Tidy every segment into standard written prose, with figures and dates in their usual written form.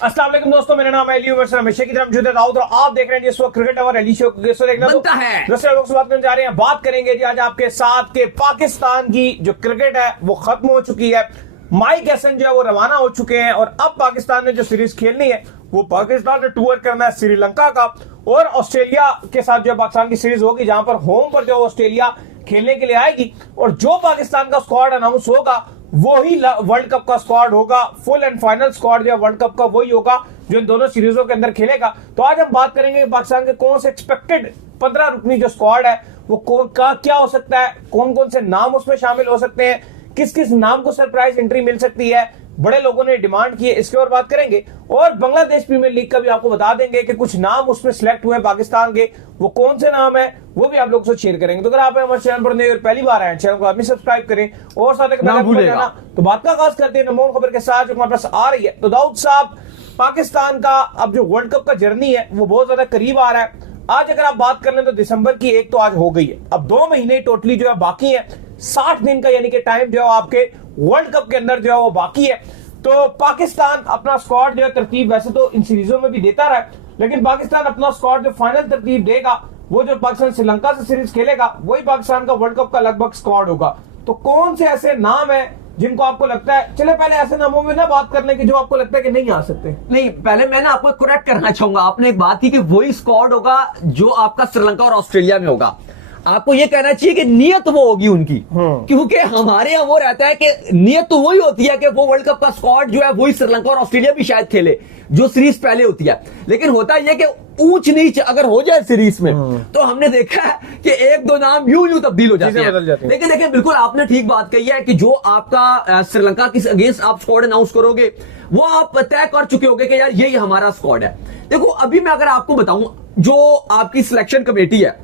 अस्सलाम वालेकुम दोस्तों, मेरा नाम है अली उमर, हमेशा की तरह मौजूद है दाऊद और आप देख रहे हैं जिस वक्त क्रिकेट और अली शो देखना बनता है। दूसरे लोगों से बात करने जा रहे हैं। बात करेंगे जी आज आपके साथ के पाकिस्तान की जो क्रिकेट है वो खत्म हो चुकी है। माइक हैसन जो है वो रवाना हो चुके हैं और अब पाकिस्तान ने जो सीरीज खेलनी है वो पाकिस्तान ने टूर करना है श्रीलंका का और ऑस्ट्रेलिया के साथ जो पाकिस्तान की सीरीज होगी, जहां पर होम पर जो ऑस्ट्रेलिया खेलने के लिए आएगी और जो पाकिस्तान का स्क्वाड अनाउंस होगा वो ही वर्ल्ड कप का स्क्वाड होगा। फुल एंड फाइनल स्क्वाड जो है वर्ल्ड कप का वही होगा जो इन दोनों सीरीजों के अंदर खेलेगा। तो आज हम बात करेंगे पाकिस्तान के कौन से एक्सपेक्टेड 15 रुकनी जो स्क्वाड है वो क्या हो सकता है, कौन कौन से नाम उसमें शामिल हो सकते हैं, किस किस नाम को सरप्राइज एंट्री मिल सकती है, बड़े लोगों ने डिमांड की है, इसके और बात करेंगे। और बांग्लादेश प्रीमियर लीग का भी आपको बता देंगे कि कुछ नाम उसमें सिलेक्ट हुए पाकिस्तान के, वो कौन से नाम है वो भी आप लोगों से शेयर करेंगे। तो अगर आप हमारे चैनल पर नए और पहली बार आए चैनल को आप भी सब्सक्राइब करें और साथ तो बात का आगाज करते हैं नमोन खबर के साथ जो हमारे पास आ रही है। तो दाऊद साहब, पाकिस्तान का अब जो वर्ल्ड कप का जर्नी है वो बहुत ज्यादा करीब आ रहा है। आज अगर आप बात कर लें तो दिसंबर की 1 तो आज हो गई है, अब 2 महीने टोटली जो है बाकी है, 60 दिन का यानी कि टाइम जो है आपके वर्ल्ड कप के अंदर जो है वो बाकी है। तो पाकिस्तान अपना स्क्वाड जो है तरतीब वैसे तो इन सीरीजों में भी देता रहा है, लेकिन पाकिस्तान अपना स्क्वाड जो फाइनल तरतीब देगा वो जो पाकिस्तान श्रीलंका से सीरीज खेलेगा वही पाकिस्तान का वर्ल्ड कप का लगभग स्क्वाड होगा। तो कौन से ऐसे नाम है जिनको आपको लगता है, चले पहले ऐसे नामों में ना बात करने की जो आपको लगता है कि नहीं आ सकते। नहीं, पहले मैं ना आपको करेक्ट करना चाहूंगा। आपने एक बात की कि वही स्क्वाड होगा जो आपका श्रीलंका और ऑस्ट्रेलिया में होगा। आपको ये कहना चाहिए कि नियत वो होगी उनकी, क्योंकि हमारे यहाँ वो रहता है कि नियत तो वही होती है कि वो वर्ल्ड कप का स्क्वाड जो है वही श्रीलंका और ऑस्ट्रेलिया भी शायद खेले जो सीरीज पहले होती है। लेकिन होता यह कि ऊंच नीच अगर हो जाए सीरीज में तो हमने देखा है कि 1-2 नाम यूं तब्दील हो जाते हैं। लेकिन देखिए, बिल्कुल आपने ठीक बात कही है कि जो आपका श्रीलंका के अगेंस्ट आप स्क्वाड अनाउंस करोगे वो आप तय कर चुके होगे कि यार यही हमारा स्क्वाड है। देखो, अभी मैं अगर आपको बताऊं, जो आपकी सिलेक्शन कमेटी है,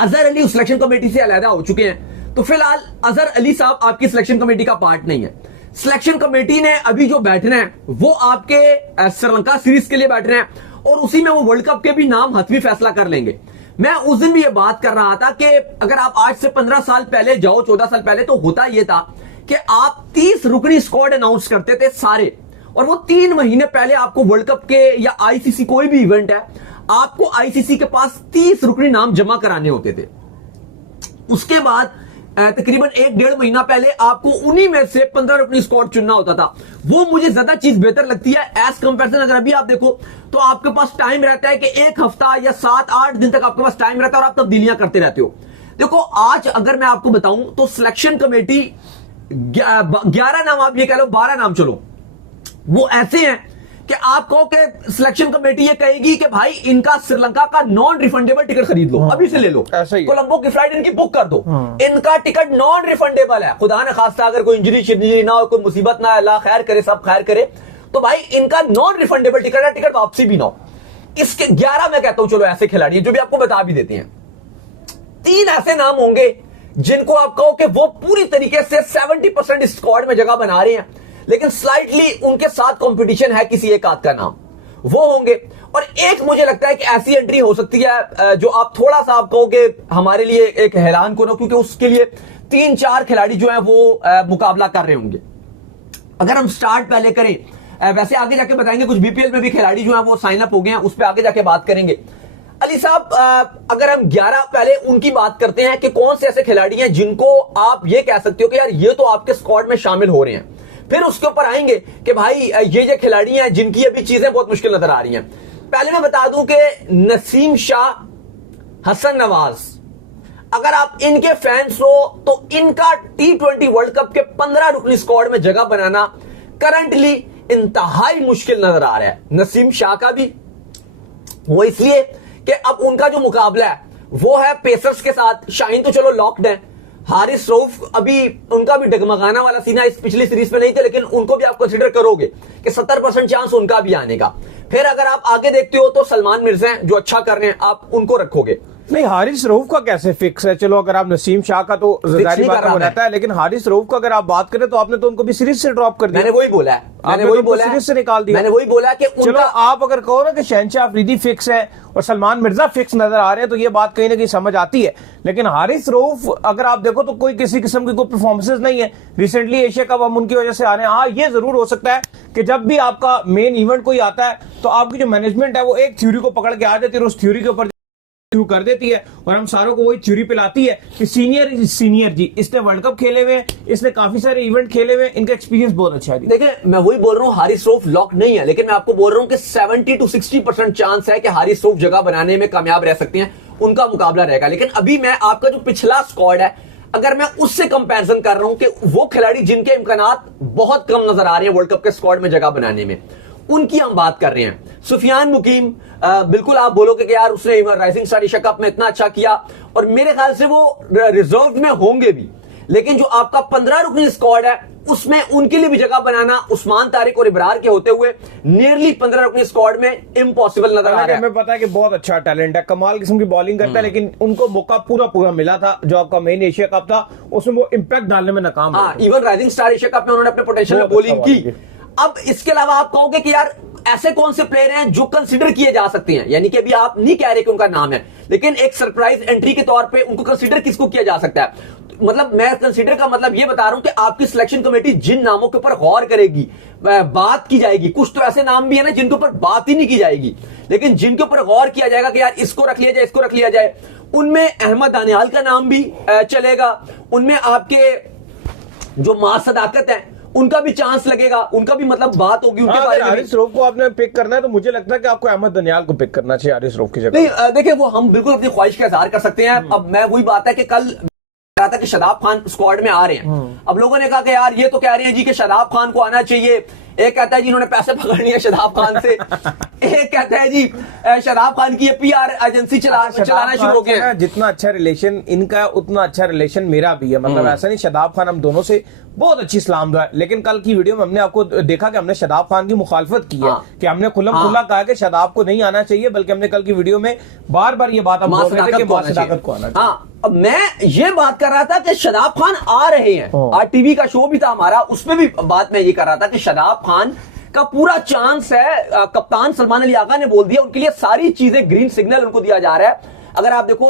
अजहर अली उस सिलेक्शन कमेटी से अलहदा हो चुके हैं। तो फिलहाल अजहर अली साहब आपकी सिलेक्शन कमेटी का पार्ट नहीं है। सिलेक्शन कमेटी ने अभी जो बैठना है वो आपके श्रीलंका सीरीज के लिए बैठना है और उसी में वो वर्ल्ड कप के भी नाम हतमी फैसला कर लेंगे। मैं उस दिन भी ये बात कर रहा था कि अगर आप आज से 15 साल पहले जाओ, 14 साल पहले, तो होता यह था कि आप 30 रुकनी स्क्वाड अनाउंस करते थे सारे, और वो 3 महीने पहले आपको वर्ल्ड कप के या आईसीसी कोई भी इवेंट है, आपको आईसीसी के पास 30 रुकनी नाम जमा कराने होते थे। उसके बाद तकरीबन 1-1.5 महीना पहले आपको उन्हीं में से 15 रुकनी स्क्वाड चुनना होता था। वो मुझे ज्यादा चीज बेहतर लगती है एज कंपैरिजन। अगर अभी आप देखो तो आपके पास टाइम रहता है कि 1 हफ्ता या 7-8 दिन तक आपके पास टाइम रहता है और आप तब्दीलियां करते रहते हो। देखो, आज अगर मैं आपको बताऊं तो सिलेक्शन कमेटी 11 नाम, आप ये कह लो 12 नाम, चलो वो ऐसे हैं कि आप कहो कि सिलेक्शन कमेटी ये कहेगी कि भाई इनका श्रीलंका का नॉन रिफंडेबल टिकट खरीद लो, अभी से ले लो, कोलंबो की फ्लाइट इनकी बुक कर दो, इनका टिकट नॉन रिफंडेबल है, खुदा न खास्ता अगर कोई इंजरी ना हो, कोई मुसीबत ना, अल्लाह खैर करे, सब खैर करे, तो भाई इनका नॉन रिफंडेबल टिकट है, टिकट वापसी भी ना हो। इसके 11 मैं कहता हूं चलो ऐसे खिलाड़ी जो भी आपको बता भी देते हैं। 3 ऐसे नाम होंगे जिनको आप कहो कि वो पूरी तरीके से 70% स्क्वाड में जगह बना रहे हैं, लेकिन स्लाइटली उनके साथ कंपटीशन है किसी एक आध का नाम, वो होंगे। और एक मुझे लगता है कि ऐसी एंट्री हो सकती है जो आप थोड़ा सा आप कहोगे हमारे लिए एक हैरान कौन हो, क्योंकि उसके लिए 3-4 खिलाड़ी जो है वो मुकाबला कर रहे होंगे। अगर हम स्टार्ट पहले करें, वैसे आगे जाके बताएंगे, कुछ बीपीएल में भी खिलाड़ी जो है वो साइन अप हो गए हैं, उस पर आगे जाके बात करेंगे। अली साहब, अगर हम 11 पहले उनकी बात करते हैं कि कौन से ऐसे खिलाड़ी हैं जिनको आप ये कह सकते हो कि यार ये तो आपके स्क्वाड में शामिल हो रहे हैं, फिर उसके ऊपर आएंगे कि भाई ये खिलाड़ी हैं जिनकी अभी चीजें बहुत मुश्किल नजर आ रही हैं। पहले मैं बता दूं कि नसीम शाह, हसन नवाज, अगर आप इनके फैंस हो तो इनका T20 वर्ल्ड कप के 15 रुकनी स्क्वाड में जगह बनाना करंटली इंतहाई मुश्किल नजर आ रहा है। नसीम शाह का भी वो इसलिए कि अब उनका जो मुकाबला है वो है पेसर्स के साथ। शाहीन तो चलो लॉक्ड है, हारिस रऊफ अभी उनका भी डगमगाना वाला सीना इस पिछली सीरीज में नहीं थे, लेकिन उनको भी आप कंसीडर करोगे कि 70% चांस उनका भी आने का। फिर अगर आप आगे देखते हो तो सलमान मिर्जा जो अच्छा कर रहे हैं, आप उनको रखोगे। नहीं, हारिस रऊफ का कैसे फिक्स है? चलो अगर आप नसीम शाह का तो जाहिर बात है वो रहता है, लेकिन हारिस रऊफ का अगर आप बात करें तो आपने तो उनको भी सीरीज से ड्रॉप कर दिया। मैंने वही बोला है, मैंने वही बोला सीरीज से निकाल दिया। मैंने वही बोला कि चलो आप अगर कहो ना कि शहनशाह अफरीदी फिक्स है और सलमान मिर्जा फिक्स नजर आ रहे हैं तो ये बात कहीं ना कहीं समझ आती है, लेकिन हारिस रऊफ अगर आप देखो तो कोई किसी किस्म की कोई परफॉर्मेंसेज नहीं है। रिसेंटली एशिया कप हम उनकी वजह से आ रहे हैं। हाँ, ये जरूर हो सकता है कि जब भी आपका मेन इवेंट कोई आता है तो आपकी जो मैनेजमेंट है वो एक थ्योरी को पकड़ के आ जाती है और उस थ्योरी के ऊपर शुरू कर देती है और हम सारों को वही थ्योरी पिलाती है कि सीनियर जी, इसने वर्ल्ड कप खेले हुए हैं, इसने काफी सारे इवेंट खेले हुए हैं, इनका एक्सपीरियंस बहुत अच्छा है। देखिए, मैं वही बोल रहा हूँ, हारिस रऊफ लॉक नहीं है, लेकिन मैं आपको बोल रहा हूँ कि 70 to 60% चांस है कि हारिस रऊफ जगह बनाने में कामयाब रह सकते हैं, उनका मुकाबला रहेगा। लेकिन अभी मैं आपका जो पिछला स्क्वाड है, अगर मैं उससे कंपैरिजन कर रहा हूं कि वो खिलाड़ी जिनके इम्कानात बहुत कम नजर आ रहे हैं वर्ल्ड कप के स्क्वाड में जगह बनाने में, उनकी हम बात कर रहे हैं। सुफियान मुकीम, बिल्कुल आप बोलोगे कि यार उसने राइजिंग स्टार एशिया कप में इतना अच्छा किया और मेरे ख्याल से वो रिजर्व में होंगे भी, लेकिन जो आपका 15 रुकनी स्क्वाड है उसमें उनके लिए भी जगह बनाना उस्मान तारिक और इब्रार के होते हुए नियरली 15 रुकनी स्क्वाड में इम्पॉसिबल नजर आ रहा है। हमें पता है कि बहुत अच्छा टैलेंट है, कमाल किस्म की बॉलिंग करता है, लेकिन उनको मौका पूरा मिला था। जो आपका मेन एशिया कप था उसमें वो इम्पैक्ट डालने में नाकाम हाँ, even rising star Asia cup में उन्होंने अपने पोटेंशियल में बॉलिंग की। अब इसके अलावा आप कहोगे कि यार ऐसे कौन से प्लेयर हैं जो कंसीडर किए जा सकते हैं, यानी कि अभी आप नहीं कह रहे कि उनका नाम है, लेकिन एक सरप्राइज एंट्री के तौर पे उनको कंसीडर किसको किया जा सकता है? मतलब मैं कंसीडर का मतलब ये बता रहा हूं कि आपकी सिलेक्शन कमेटी जिन नामों के ऊपर गौर करेगी, बात की जाएगी, कुछ तो ऐसे नाम भी है ना जिनके ऊपर बात ही नहीं की जाएगी, लेकिन जिनके ऊपर गौर किया जाएगा कि यार इसको रख लिया जाए, इसको रख लिया जाए, उनमें अहमद दानियाल का नाम भी चलेगा, उनमें आपके जो मां सदाकत है उनका भी चांस लगेगा, उनका भी मतलब बात होगी उनके बारे में। हारिस रऊफ को आपने पिक करना है तो मुझे लगता है कि आपको अहमद दानियाल को पिक करना चाहिए हारिस रऊफ की जगह। नहीं, देखिए वो हम बिल्कुल अपनी ख्वाहिश का इजहार कर सकते हैं। अब मैं वही बात है कि कल रहा था कि शादाब खान स्क्वाड में आ रहे हैं, अब लोगों ने कहा कि यार ये तो कह रहे हैं जी कि शादाब खान को आना चाहिए, एक कहता है जी इन्होंने पैसे पकड़ लिए शादाब खान से, एक कहता है जी शादाब खान की पीआर एजेंसी चलाना शुरू हो गया। जितना अच्छा रिलेशन इनका उतना अच्छा रिलेशन मेरा भी है, मतलब ऐसा नहीं, शादाब खान हम दोनों से बहुत अच्छी सलाम दुआ है, लेकिन कल की वीडियो में हमने आपको देखा कि हमने शादाब खान की मुखालफत की है, कि हमने खुल्लम खुल्ला कहा कि शादाब को नहीं आना चाहिए, बल्कि हमने कल की वीडियो में बार बार ये बात हम बोल रहे थे कि मां सदाकत को आना चाहिए। अब मैं ये बात कर रहा था कि शादाब खान आ रहे हैं, आज टीवी का शो भी था हमारा, उसमें भी बात मैं ये कर रहा था कि शादाब खान का पूरा चांस है। कप्तान सलमान अली आगा ने बोल दिया, उनके लिए सारी चीजें ग्रीन सिग्नल उनको दिया जा रहा है। अगर आप देखो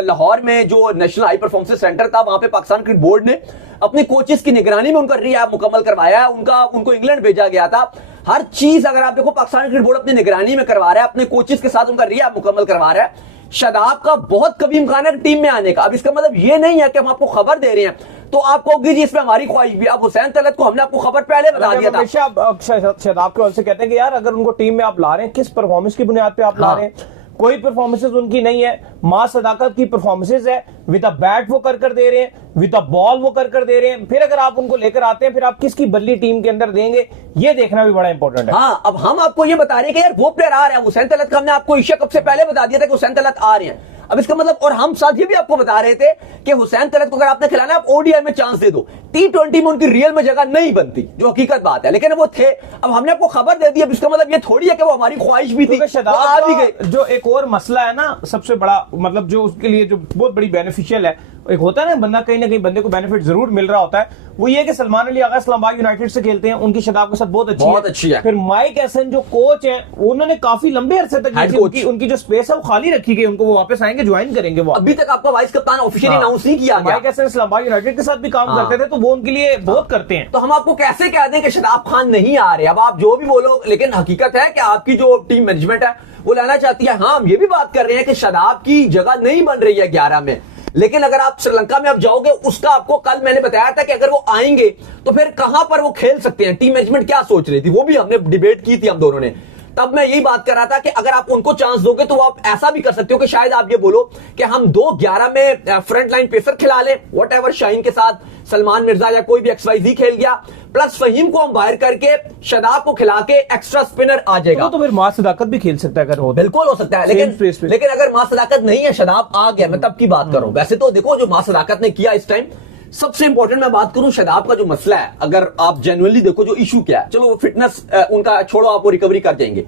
लाहौर में जो नेशनल हाई परफॉर्मेंस सेंटर था, वहां पे पाकिस्तान क्रिकेट बोर्ड ने अपने कोचेस की निगरानी में उनका रिहैब मुकम्मल करवाया है, उनको इंग्लैंड भेजा गया था। हर चीज अगर आप देखो पाकिस्तान क्रिकेट बोर्ड अपनी निगरानी में करवा रहा है, अपने कोचेस के साथ उनका रिहैब मुकम्मल करवा रहा है। शादाब का बहुत कभी इम्कान है टीम में आने का। अब इसका मतलब ये नहीं है कि हम आपको खबर दे रहे हैं तो आप कहोगे जी इसमें हमारी ख्वाहिश भी। अब हुसैन तलत को हमने आपको खबर पहले बता दिया था। शादाब के वजह से कहते हैं कि यार अगर उनको टीम में आप ला रहे हैं, किस परफॉर्मेंस की बुनियाद पे आप ला रहे हैं? कोई परफॉर्मेंसेस उनकी नहीं है, मां सदाकत की परफॉर्मेंसेस है, विद अ बैट वो कर दे रहे हैं, विद अ बॉल वो कर दे रहे हैं। फिर अगर आप उनको लेकर आते हैं, फिर आप किसकी बल्ली टीम के अंदर देंगे, ये देखना भी बड़ा इंपॉर्टेंट है। हाँ, अब हम आपको ये बता रहे हैं कि यार वो प्लेयर आ रहे हैं। हुसैन तलत का हमने आपको एशिया कप से पहले बता दिया था कि हुसैन तलत आ रहे हैं। अब इसका मतलब, और हम साथ ये भी आपको बता रहे थे कि हुसैन तलत को अगर आपने खिलाना, आप ओडीआई में चांस दे दो, T20 में उनकी रियल में जगह नहीं बनती, जो हकीकत बात है, लेकिन वो थे। अब हमने आपको खबर दे दी, अब इसका मतलब ये थोड़ी है कि वो हमारी ख्वाहिश भी थी, वो आ भी गई। जो एक और मसला है ना सबसे बड़ा, मतलब जो उसके लिए जो बहुत बड़ी बेनिफिशियल है, एक होता है ना बंदा कहीं ना कहीं बंदे को बेनिफिट जरूर मिल रहा होता है, वो ये कि सलमान अली आगा इस्लामाबाद यूनाइटेड से खेलते हैं, उनकी शादाब के साथ बहुत अच्छी है। फिर माइक एसन जो कोच हैं, उन्होंने काफी लंबे अरसे तक उनकी जो स्पेस है वो खाली रखी गई, उनको वो वापस आएंगे, ज्वाइन करेंगे। वो अभी तक आपका वाइस कप्तान ऑफिशियली अनाउंस नहीं किया गया। माइक एसन इस्लामाबाद यूनाइटेड के साथ भी काम करते थे, तो वो उनके लिए बहुत करते हैं। तो हम आपको कैसे कह दें कि शादाब खान नहीं आ रहे? अब आप जो भी बोलो, लेकिन हकीकत है कि आपकी जो टीम मैनेजमेंट है वो लाना चाहती है। हाँ, हम ये भी बात कर रहे हैं कि शादाब की जगह नहीं बन रही है 11 में, लेकिन अगर आप श्रीलंका में आप जाओगे, उसका आपको कल मैंने बताया था कि अगर वो आएंगे तो फिर कहां पर वो खेल सकते हैं, टीम मैनेजमेंट क्या सोच रही थी, वो भी हमने डिबेट की थी हम दोनों ने। तब मैं यही बात कर रहा था कि अगर आप उनको चांस दोगे तो आप ऐसा भी कर सकते हो कि शायद आप ये बोलो कि हम 2-11 में फ्रंट लाइन पेसर खिला लें, व्हाटएवर, शाहीन के साथ सलमान मिर्जा या कोई भी XYZ खेल गया, प्लस फहीम को हम बाहर करके शादाब को खिला के एक्स्ट्रा स्पिनर आ जाएगा। तो फिर मां सदाकत भी खेल सकता है अगर हो, बिल्कुल हो सकता है, लेकिन अगर मां सदाकत नहीं है, शादाब आ गया, मैं तब की बात कर रहा हूं। वैसे तो देखो जो मां सदाकत ने किया इस टाइम, सबसे इंपॉर्टेंट मैं बात करूं शादाब का जो मसला है, अगर आप जेन्युइनली देखो जो इशू क्या है, चलो वो फिटनेस उनका छोड़ो, आप वो रिकवरी कर जाएंगे।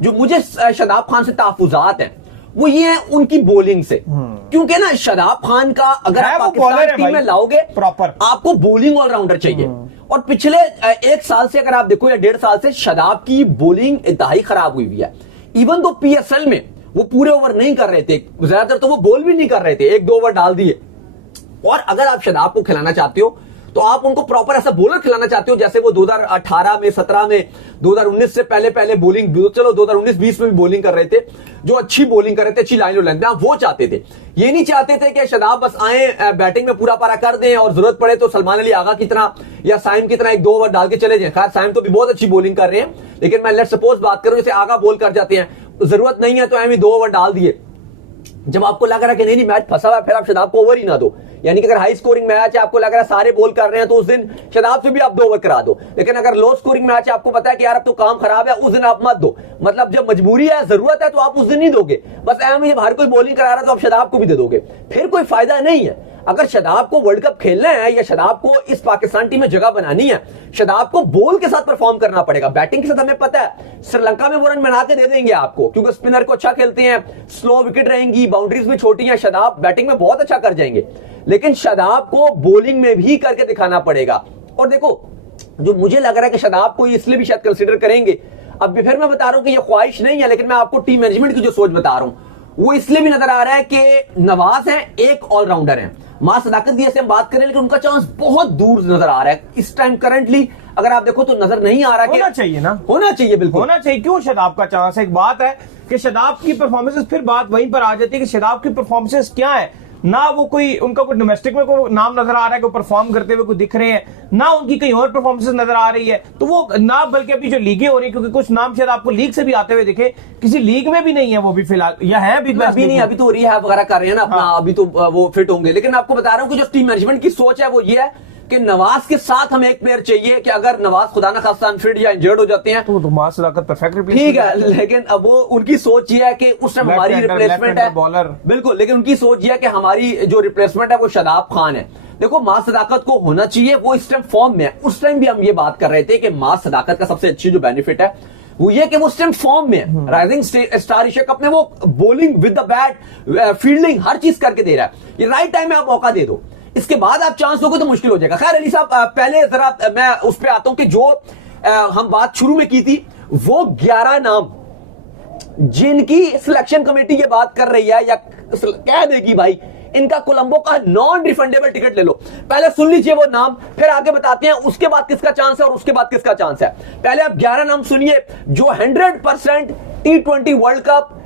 जो मुझे शादाब खान से तहफुजात हैं वो ये है उनकी बॉलिंग से। क्योंकि ना शादाब खान का अगर आप पाकिस्तान टीम में लाओगे प्रॉपर, आपको बॉलिंग ऑलराउंडर चाहिए। और पिछले 1 साल से अगर आप देखो या 1.5 साल से शादाब की बॉलिंग इंतहाई खराब हुई है। इवन तो पीएसएल में वो पूरे ओवर नहीं कर रहे थे, ज्यादातर तो वो बॉल भी नहीं कर रहे थे, 1-2 ओवर डाल दिए। और अगर आप शादाब को खिलाना चाहते हो तो आप उनको प्रॉपर ऐसा बॉलर खिलाना चाहते हो जैसे वो 2018 में, 17 में, 2019 से पहले बॉलिंग, चलो 2019-20 में भी बॉलिंग कर रहे थे, जो अच्छी बॉलिंग कर रहे थे, अच्छी लाइन और लेंथ, वो चाहते थे। ये नहीं चाहते थे कि शादाब बस आए बैटिंग में पूरा पारा कर दें और जरूरत पड़े तो सलमान अली आगा की तरह या साइम की तरह 1-2 ओवर डाल के चले जाएं। खैर साइम तो भी बहुत अच्छी बॉलिंग कर रहे हैं, लेकिन मैं लेट सपोज बात करूं जैसे आगा बॉल कर जाते हैं, जरूरत नहीं है तो एम 2 ओवर डाल दिए। जब आपको लग रहा है कि नहीं मैच फंसा हुआ है, फिर आप शादाब को ओवर ही ना दो। यानी कि अगर हाई स्कोरिंग मैच है, आपको लग रहा है सारे बॉल कर रहे हैं, तो उस दिन शादाब से भी आप 2 ओवर करा दो। लेकिन अगर लो स्कोरिंग मैच है, आपको पता है कि यार अब तो काम खराब है, उस दिन आप मत दो। मतलब जब मजबूरी है, जरूरत है, तो आप उस दिन नहीं दोगे। बस जब हर कोई बॉलिंग करा रहा है तो आप शादाब को भी दे दोगे, फिर कोई फायदा नहीं है। अगर शादाब को वर्ल्ड कप खेलना है या शादाब को इस पाकिस्तान टीम में जगह बनानी है, शादाब को बॉल के साथ परफॉर्म करना पड़ेगा। बैटिंग के साथ हमें पता है श्रीलंका में वो रन बना के दे देंगे आपको, क्योंकि स्पिनर को अच्छा खेलते हैं, स्लो विकेट रहेंगी, बाउंड्रीज भी छोटी हैं, शादाब बैटिंग में बहुत अच्छा कर जाएंगे। लेकिन शादाब को बॉलिंग में भी करके दिखाना पड़ेगा। और देखो, जो मुझे लग रहा है कि शादाब को इसलिए भी शायद कंसीडर करेंगे, अब फिर मैं बता रहा हूं कि ये ख्वाहिश नहीं है, लेकिन मैं आपको टीम मैनेजमेंट की जो सोच बता रहा हूं, वो इसलिए भी नजर आ रहा है कि नवाज है, एक ऑलराउंडर है। मां सदाकत की जैसे हम बात करें, लेकिन उनका चांस बहुत दूर नजर आ रहा है इस टाइम करंटली। अगर आप देखो तो नजर नहीं आ रहा है। होना चाहिए ना, होना चाहिए, बिल्कुल होना चाहिए। क्यों शादाब का चांस है? एक बात है कि शादाब की परफॉर्मेंसेस, फिर बात वहीं पर आ जाती है कि शादाब की परफॉर्मेंसेस क्या है ना। वो कोई उनका कोई डोमेस्टिक में कोई नाम नजर आ रहा है, कोई परफॉर्म करते हुए कोई दिख रहे हैं ना, उनकी कहीं और परफॉर्मेंसेस नजर आ रही है, तो वो ना, बल्कि अभी जो लीगें हो रही है, क्योंकि कुछ नाम शायद आपको लीग से भी आते हुए दिखे, किसी लीग में भी नहीं है वो भी फिलहाल, या है बिग बैश अभी नहीं, अभी तो रिहैब वगैरह कर रहे हैं ना अपना। हाँ। अभी तो वो फिट होंगे। लेकिन मैं आपको बता रहा हूं कि जो टीम मैनेजमेंट की सोच है वो ये है कि नवाज के साथ हमें एक प्लेयर चाहिए कि अगर नवाज खुदा ना खास्ता अनफिट या इंजर्ड हो जाते हैं तो मां सदाकत परफेक्ट ठीक है, लेकिन अब वो उनकी सोच ये है कि उस टाइम हमारी रिप्लेसमेंट है बॉलर, बिल्कुल, लेकिन उनकी सोच ये है कि हमारी जो रिप्लेसमेंट है वो शादाब खान है। देखो, मां सदाकत को होना चाहिए, वो इस टाइम फॉर्म में है। उस टाइम भी हम ये बात कर रहे थे कि मां सदाकत का सबसे अच्छी जो बेनिफिट है वो ये कि वो इस टाइम फॉर्म में है। राइजिंग स्टार एशिया कप में वो bowling with the bat, fielding, हर चीज करके दे रहा है। ये राइट टाइम में आप मौका दे दो, इसके बाद आप चांस दोगे तो मुश्किल हो जाएगा। खैर अली साहब, पहले जरा मैं उस पर आता हूं कि जो हम बात शुरू में की थी, वो 11 नाम जिनकी सिलेक्शन कमेटी ये बात कर रही है या कह देगी भाई इनका कोलंबो का नॉन रिफंडेबल टिकट ले लो। पहले सुन लीजिए वो नाम, फिर आगे बताते हैं उसके बाद किसका चांस है और उसके बाद किसका चांस है। पहले आप 11 नाम सुनिए जो 100% T20 वर्ल्ड कप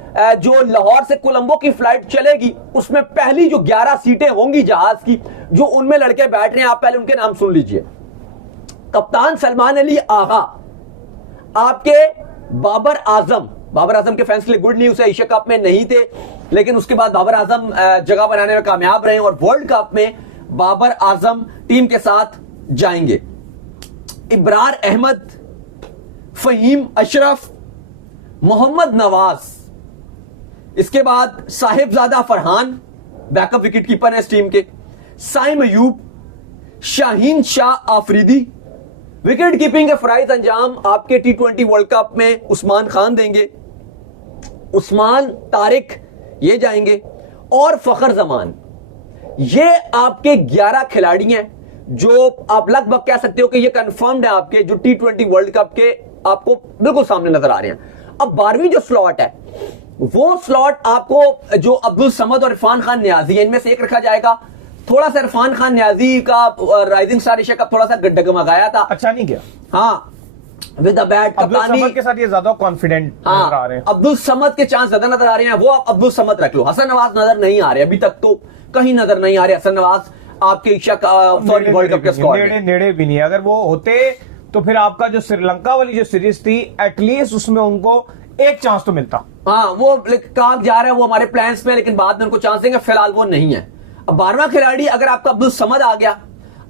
जो लाहौर से कोलंबो की फ्लाइट चलेगी, उसमें पहली जो 11 सीटें होंगी जहाज की, जो उनमें लड़के बैठ रहे हैं, आप पहले उनके नाम सुन लीजिए। कप्तान सलमान अली आगा, आपके बाबर आजम के फैंस के लिए गुड न्यूज है, एशिया कप में नहीं थे, लेकिन उसके बाद बाबर आजम जगह बनाने में कामयाब रहे और वर्ल्ड कप में बाबर आजम टीम के साथ जाएंगे। इब्रार अहमद, फहीम अशरफ, मोहम्मद नवाज, इसके बाद Sahibzada Farhan, backup wicket keeper है इस टीम के, साइम अयूब, शाहीन शाह आफरीदी, विकेट कीपिंग के फराइज अंजाम आपके T20 वर्ल्ड कप में उस्मान खान देंगे, उस्मान तारिक ये जाएंगे, और फखर जमान। ये आपके 11 खिलाड़ी हैं जो आप लगभग कह सकते हो कि ये कंफर्म्ड है आपके जो T20 वर्ल्ड कप के आपको बिल्कुल सामने नजर आ रहे हैं। अब 12वीं जो स्लॉट है, वो स्लॉट आपको जो अब्दुल समद और इरफान खान न्याजी, इनमें से एक रखा जाएगा। थोड़ा सा इरफान खान न्याजी का राइजिंग स्टार एशिया कप थोड़ा सा डगमगाया था, अच्छा नहीं किया। हाँ, विद द बैट कप्तानी के साथ ये ज्यादा कॉन्फिडेंट नजर आ रहे हैं। अब्दुल समद के चांस ज्यादा नजर आ रहे हैं, वो आप अब्दुल समद रख लो। हसन नवाज नजर नहीं आ रहे अभी तक, तो कहीं नजर नहीं आ रहे हसन नवाज आपके एशिया का सॉरी वर्ल्ड कप के स्क्वाड में। नेड़े भी नहीं, अगर वो होते तो फिर आपका जो श्रीलंका वाली जो सीरीज थी, एटलीस्ट उसमें उनको एक चांस तो मिलता। हाँ, वो कहा जा रहा है वो हमारे प्लान्स में, लेकिन बाद में उनको चांस देंगे, फिलहाल वो नहीं है। अब 12वां खिलाड़ी अगर आपका अब्दुल समद आ गया,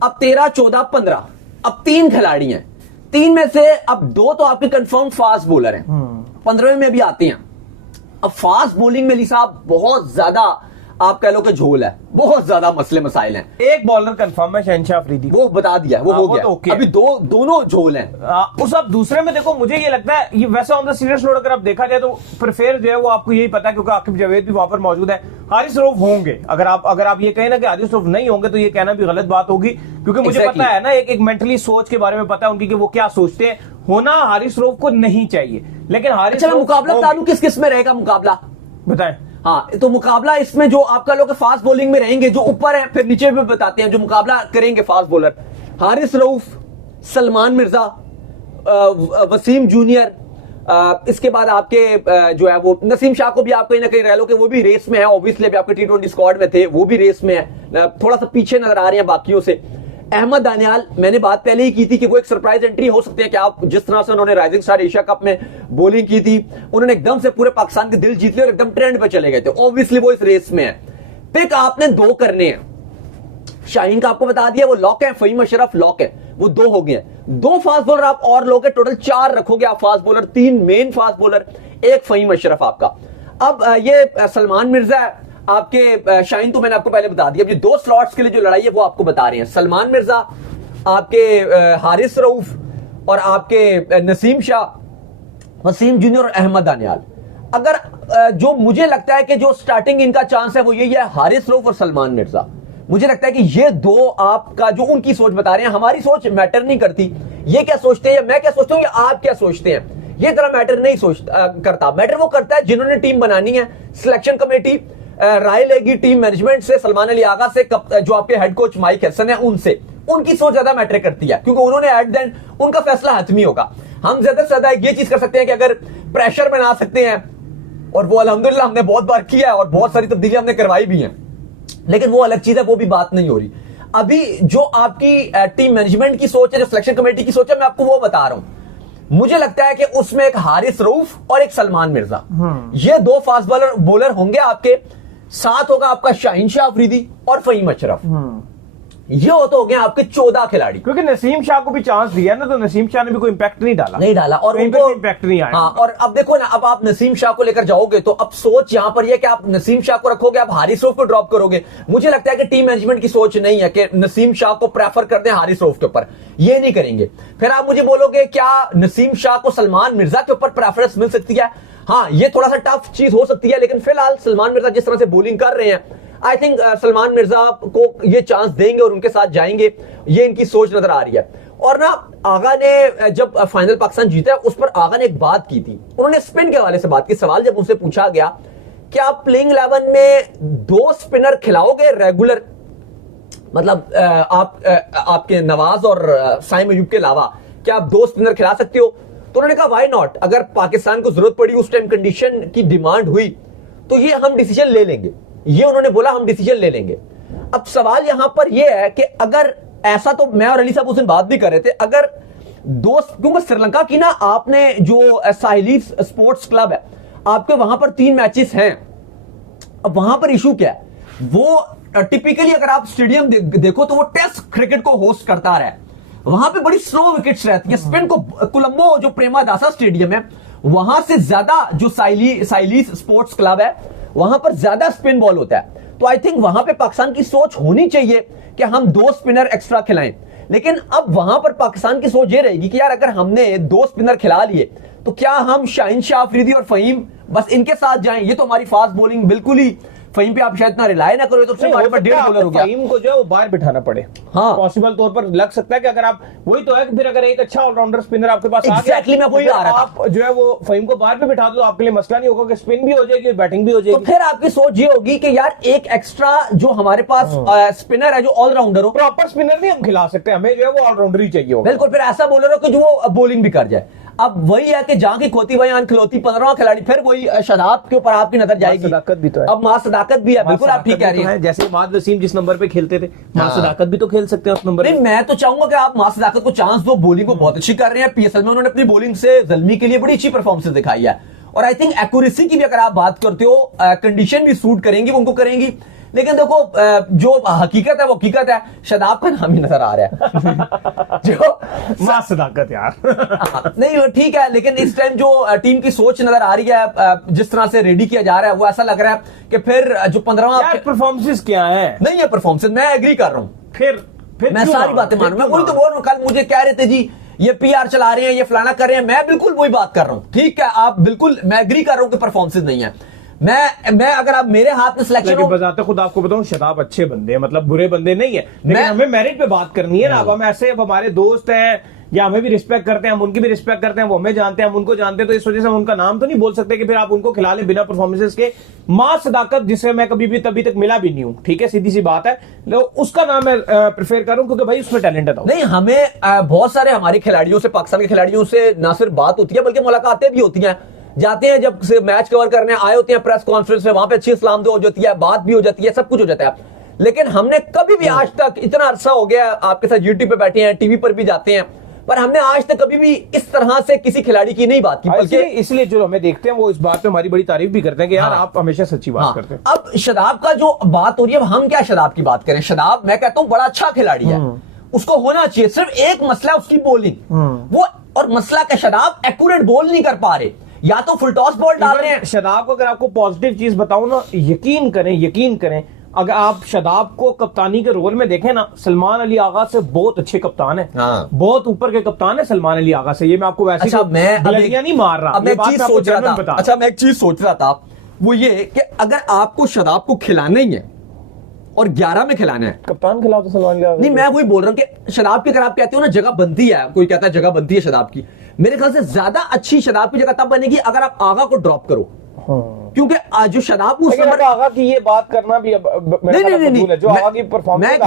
अब 13, 14, 15, अब 3 खिलाड़ी हैं। 3 में से अब 2 तो आपके कंफर्म फास्ट बॉलर हैं, 15वें में भी आते हैं। अब फास्ट बॉलिंग में अली साहब बहुत ज्यादा आप कह लो कि झोल है, बहुत ज्यादा मसले मसाइल हैं। एक बॉलर कंफर्म है शहनशाह अफरीदी, वो बता दिया, वो हो गया तो okay। अभी दोनों झोल हैं। उस अब दूसरे में देखो, मुझे ये लगता है ये वैसे ऑन द सीरियस नोट अगर आप देखा जाए तो प्रेफर जो है वो आपको यही पता है, क्योंकि आकिब जावेद भी वहां पर मौजूद है। हारिस रऊफ होंगे, अगर आप ये कहें ना कि हारिस रऊफ नहीं होंगे तो ये कहना भी गलत बात होगी, क्योंकि मुझे पता है ना एक मेंटली सोच के बारे में पता है उनकी कि वो क्या सोचते हैं। होना हारिस रऊफ को नहीं चाहिए, लेकिन हारिस अच्छा, मुकाबला बता दूं किस किस में रहेगा मुकाबला, बताएं। हाँ, तो मुकाबला इसमें जो आपका लोग फास्ट बॉलिंग में रहेंगे, जो ऊपर है, फिर नीचे भी बताते हैं जो मुकाबला करेंगे fast bowler. Haris Rauf, Salman Mirza, Wasim junior, इसके बाद आपके जो है वो नसीम शाह को भी आप कहीं ना कहीं रह लो कि वो भी रेस में है, ऑब्वियसली अभी आपके T20 स्क्वाड में थे, वो भी रेस में है, थोड़ा सा पीछे नजर आ रहे हैं बाकियों से। अहमद दानियाल, मैंने बात पहले ही की थी कि वो एक सरप्राइज एंट्री हो सकती है कि आप जिस तरह से उन्होंने राइजिंग स्टार एशिया कप में बॉलिंग की थी, उन्होंने एकदम से पूरे पाकिस्तान के दिल जीत लिया और एकदम ट्रेंड पे चले गए थे, ऑब्वियसली वो इस रेस में है। पिक आपने 2 करने हैं। शाहीन का आपको बता दिया वो लॉक है, फहीम अशरफ लॉक है, वो 2 हो गए हैं। 2 फास्ट बॉलर आप और लोगे, टोटल 4 रखोगे आप fast bowler, 3 main fast bowler, 1 Faheem Ashraf आपका। अब ये सलमान मिर्जा है आपके, शाहीन तो मैंने आपको पहले बता दिया। अभी 2 स्लॉट्स के लिए जो लड़ाई है वो आपको बता रहे हैं, सलमान मिर्जा, आपके हारिस रऊफ और आपके नसीम शाह, वसीम जूनियर और अहमद दानियाल। अगर जो मुझे लगता है कि जो स्टार्टिंग इनका चांस है वो यही है, हारिस रऊफ और सलमान मिर्जा। मुझे लगता है कि ये 2 आपका जो उनकी सोच बता रहे हैं, हमारी सोच मैटर नहीं करती, ये क्या सोचते हैं, मैं क्या सोचता हूं, या आप क्या सोचते हैं, ये तरह मैटर नहीं करता। मैटर वो करता है जिन्होंने टीम बनानी है, सिलेक्शन कमेटी राय लेगी टीम मैनेजमेंट से, सलमान अली आगा से, जो आपके हेड कोच माइक हैसन है उनसे, उनकी सोच ज्यादा मैटर करती है, क्योंकि उन्होंने एट द एंड उनका फैसला हतमी होगा। हम ज्यादा से ज्यादा ये चीज कर सकते हैं कि अगर प्रेशर बना सकते हैं, और वो अल्हम्दुलिल्लाह हमने बहुत बार किया है और बहुत सारी तब्दीलियां हमने करवाई भी हैं, लेकिन वो अलग चीज है, वो भी बात नहीं हो रही। अभी जो आपकी टीम मैनेजमेंट की सोच है, जो सिलेक्शन कमेटी की सोच है, मैं आपको वो बता रहा हूं। मुझे लगता है कि उसमें एक हारिस रऊफ और एक सलमान मिर्जा, ये 2 फास्ट बॉलर होंगे आपके। साथ होगा आपका शाहीन शाह अफरीदी और फहीम अशरफ। ये हो गए आपके 14 खिलाड़ी, क्योंकि नसीम शाह को भी चांस दिया ना, तो नसीम शाह ने भी कोई इंपैक्ट नहीं डाला और उनको इंपैक्ट नहीं आया। हाँ, और अब देखो ना, अब आप नसीम शाह को लेकर जाओगे तो अब सोच यहां पर यह कि आप नसीम शाह को रखोगे, आप हारिस रऊफ को ड्रॉप करोगे। मुझे लगता है कि टीम मैनेजमेंट की सोच नहीं है कि नसीम शाह को प्रेफर कर दें हारिस रऊफ के ऊपर, ये नहीं करेंगे। फिर आप मुझे बोलोगे क्या नसीम शाह को सलमान मिर्जा के ऊपर प्रेफरेंस मिल सकती है? हाँ, ये थोड़ा सा टफ चीज हो सकती है, लेकिन फिलहाल सलमान मिर्जा जिस तरह से बॉलिंग कर रहे हैं, आई थिंक सलमान मिर्जा को ये चांस देंगे और उनके साथ जाएंगे, ये इनकी सोच नजर आ रही है। और ना, आगा ने जब फाइनल पाकिस्तान जीता उस पर आगा ने एक बात की थी, उन्होंने स्पिन के हवाले से बात की। सवाल जब उनसे पूछा गया कि आप प्लेइंग 11 में 2 स्पिनर खिलाओगे रेगुलर, मतलब आपके नवाज और साइम अयूब के अलावा क्या आप 2 स्पिनर खिला सकते हो? तो उन्होंने कहा व्हाई नॉट, अगर पाकिस्तान को जरूरत पड़ी, उस टाइम कंडीशन की डिमांड हुई तो ये हम डिसीजन ले लेंगे, ये उन्होंने बोला हम डिसीजन ले लेंगे। अब सवाल यहां पर यह है कि अगर ऐसा, तो मैं और अली साहब उस दिन बात भी कर रहे थे, अगर 2, क्योंकि श्रीलंका की ना, आपने जो साहिली स्पोर्ट्स क्लब है आपके, वहां पर 3 मैचेस हैं। अब वहां पर इशू क्या है, वो टिपिकली अगर आप स्टेडियम देखो तो वो टेस्ट क्रिकेट को होस्ट करता रहा है, वहां पे बड़ी स्लो विकेट्स रहती है। स्पिन को कोलंबो जो प्रेमादासा स्टेडियम है, वहां से ज्यादा जो साइली स्पोर्ट्स क्लब है, वहां पर ज्यादा स्पिन बॉल होता है। तो आई थिंक वहां पे पाकिस्तान की सोच होनी चाहिए कि हम 2 स्पिनर एक्स्ट्रा खिलाएं। लेकिन अब वहां पर पाकिस्तान की सोच ये रहेगी कि यार अगर हमने 2 स्पिनर खिला लिए तो क्या हम शाहीन शाह अफरीदी और फहीम बस इनके साथ जाएं? ये तो हमारी फास्ट बॉलिंग बिल्कुल ही, फहीम पे आप शायद इतना रिलाय ना करो, तो हमारे पास 1.5 बॉलर हो गया। फहीम को जो है वो बाहर बिठाना पड़े, हाँ, पॉसिबल तौर पर लग सकता है कि अगर आप, वही तो है कि फिर अगर एक अच्छा ऑलराउंडर स्पिनर आपके पास आ गया, मैं वही आ रहा था, आप जो है वो फहीम को बाहर पे बिठा दो, आपके लिए मसला नहीं होगा कि स्पिन भी हो जाएगी, बैटिंग भी हो जाएगी। तो फिर आपकी सोच ये होगी कि यार एक एक्स्ट्रा जो हमारे पास स्पिनर है, जो ऑलराउंडर हो, प्रॉपर स्पिनर नहीं हम खिला सकते, हमें जो है वो ऑलराउंडर ही चाहिए होगा। बिल्कुल, फिर ऐसा बॉलर हो कि जो वो बॉलिंग भी कर जाए। अब वही है कि जहां की खोती वही आन खिलौती, 15वां खिलाड़ी फिर वही शादाब के ऊपर आपकी नजर जाएगी। सदाकत भी तो है, अब मां सदाकत भी है, बिल्कुल आप ठीक कह रही हैं। जैसे माद वसीम जिस नंबर पे खेलते थे, मां सदाकत भी तो खेल सकते हैं उस नंबर पे। मैं तो चाहूंगा कि आप मां सदाकत को चांस दो, बॉलिंग को बहुत अच्छी कर रहे हैं, पीएसएल में उन्होंने अपनी बॉलिंग से जल्मी के लिए बड़ी अच्छी परफॉर्मेंस दिखाई है, और आई थिंक एक्यूरेसी की भी अगर आप बात करते हो, कंडीशन भी सूट करेंगी उनको करेंगी। लेकिन देखो जो हकीकत है वो हकीकत है, शादाब का नाम ही नजर आ रहा है जो मां सदाकत यार नहीं ठीक है, लेकिन इस टाइम जो टीम की सोच नजर आ रही है, जिस तरह से रेडी किया जा रहा है, वो ऐसा लग रहा है कि फिर जो 15वां परफॉर्मेंस क्या है, नहीं है परफॉर्मेंस, मैं एग्री कर रहा हूं, फिर मैं सारी बातें मान रहा हूं। वही तो बोल रहा हूं, कल मुझे कह रहे थे जी ये पीआर चला रहे हैं, ये फलाना कर रहे हैं, मैं बिल्कुल वही बात कर रहा हूं। ठीक है, आप बिल्कुल, मैं एग्री कर रहा हूं कि परफॉर्मेंस नहीं है। मैं अगर आप मेरे हाथ में सिलेक्शन हो, बजाते खुद आपको बताऊं, शादाब अच्छे बंदे हैं, मतलब बुरे बंदे नहीं है, लेकिन हमें मेरिट पे बात करनी है ना। अब हम ऐसे, अब हमारे दोस्त हैं या हमें भी रिस्पेक्ट करते हैं, हम उनकी भी रिस्पेक्ट करते हैं, वो हमें जानते हैं, हम उनको जानते हैं, तो इस वजह से हम उनका नाम तो नहीं बोल सकते कि फिर आप उनको खिला लें बिना परफॉर्मेंसेस के। मां सदाकत, जिसे मैं कभी भी तभी तक मिला भी नहीं हूं, ठीक है, सीधी सी बात है, तो उसका नाम मैं प्रेफर करूं क्योंकि भाई उसमें टैलेंट है। नहीं, हमें बहुत सारे हमारे खिलाड़ियों से, पाकिस्तान के खिलाड़ियों से ना सिर्फ बात होती है बल्कि मुलाकातें भी होती हैं, जाते हैं जब मैच कवर करने आए होते हैं प्रेस कॉन्फ्रेंस में, वहां पे अच्छी सलाम हो जाती है, बात भी हो जाती है, सब कुछ हो जाता है। लेकिन हमने कभी भी आज तक, इतना अरसा हो गया आपके साथ यूट्यूब पे बैठे हैं, टीवी पर भी जाते हैं, पर हमने आज तक कभी भी इस तरह से किसी खिलाड़ी की नहीं बात की, बल्कि इसलिए जो हमें देखते हैं वो इस बात पे हमारी बड़ी तारीफ भी करते हैं कि यार आप हमेशा सच्ची बात करते हैं। अब शादाब का जो बात हो रही है, हम क्या शादाब की बात करें, शादाब मैं कहता हूं बड़ा अच्छा खिलाड़ी है, उसको होना चाहिए। सिर्फ एक मसला है उसकी बॉलिंग, वो और मसला का शादाब एक्यूरेट बॉल नहीं कर पा रहे, या तो फुल टॉस बॉल डाल रहे हैं। शादाब को अगर आपको पॉजिटिव चीज बताऊं ना, यकीन करें, अगर आप शादाब को कप्तानी के रोल में देखें ना, सलमान अली आगा से बहुत अच्छे कप्तान है, बहुत ऊपर के कप्तान है सलमान अली आगा से। ये मैं आपको वैसे मैं नहीं मार रहा, मैं एक चीज सोच रहा था। अच्छा, मैं एक चीज सोच रहा था, वो ये कि अगर आपको शादाब को खिलाना ही है और 11 में खिलाना है, कप्तान खिलाओ तो सलमान अली आगा। नहीं, मैं वही बोल रहा हूं कि शादाब की, अगर आप कहते हो ना जगह बनती है, कोई कहता है जगह बनती है शादाब की, मेरे ख्याल से ज्यादा अच्छी शादाब की जगह तब बनेगी अगर आप आगा को ड्रॉप करो, क्योंकि जो शादाब उस नंबर आगा की ये बात करना भी नहीं, जो आगा की परफॉर्मेंस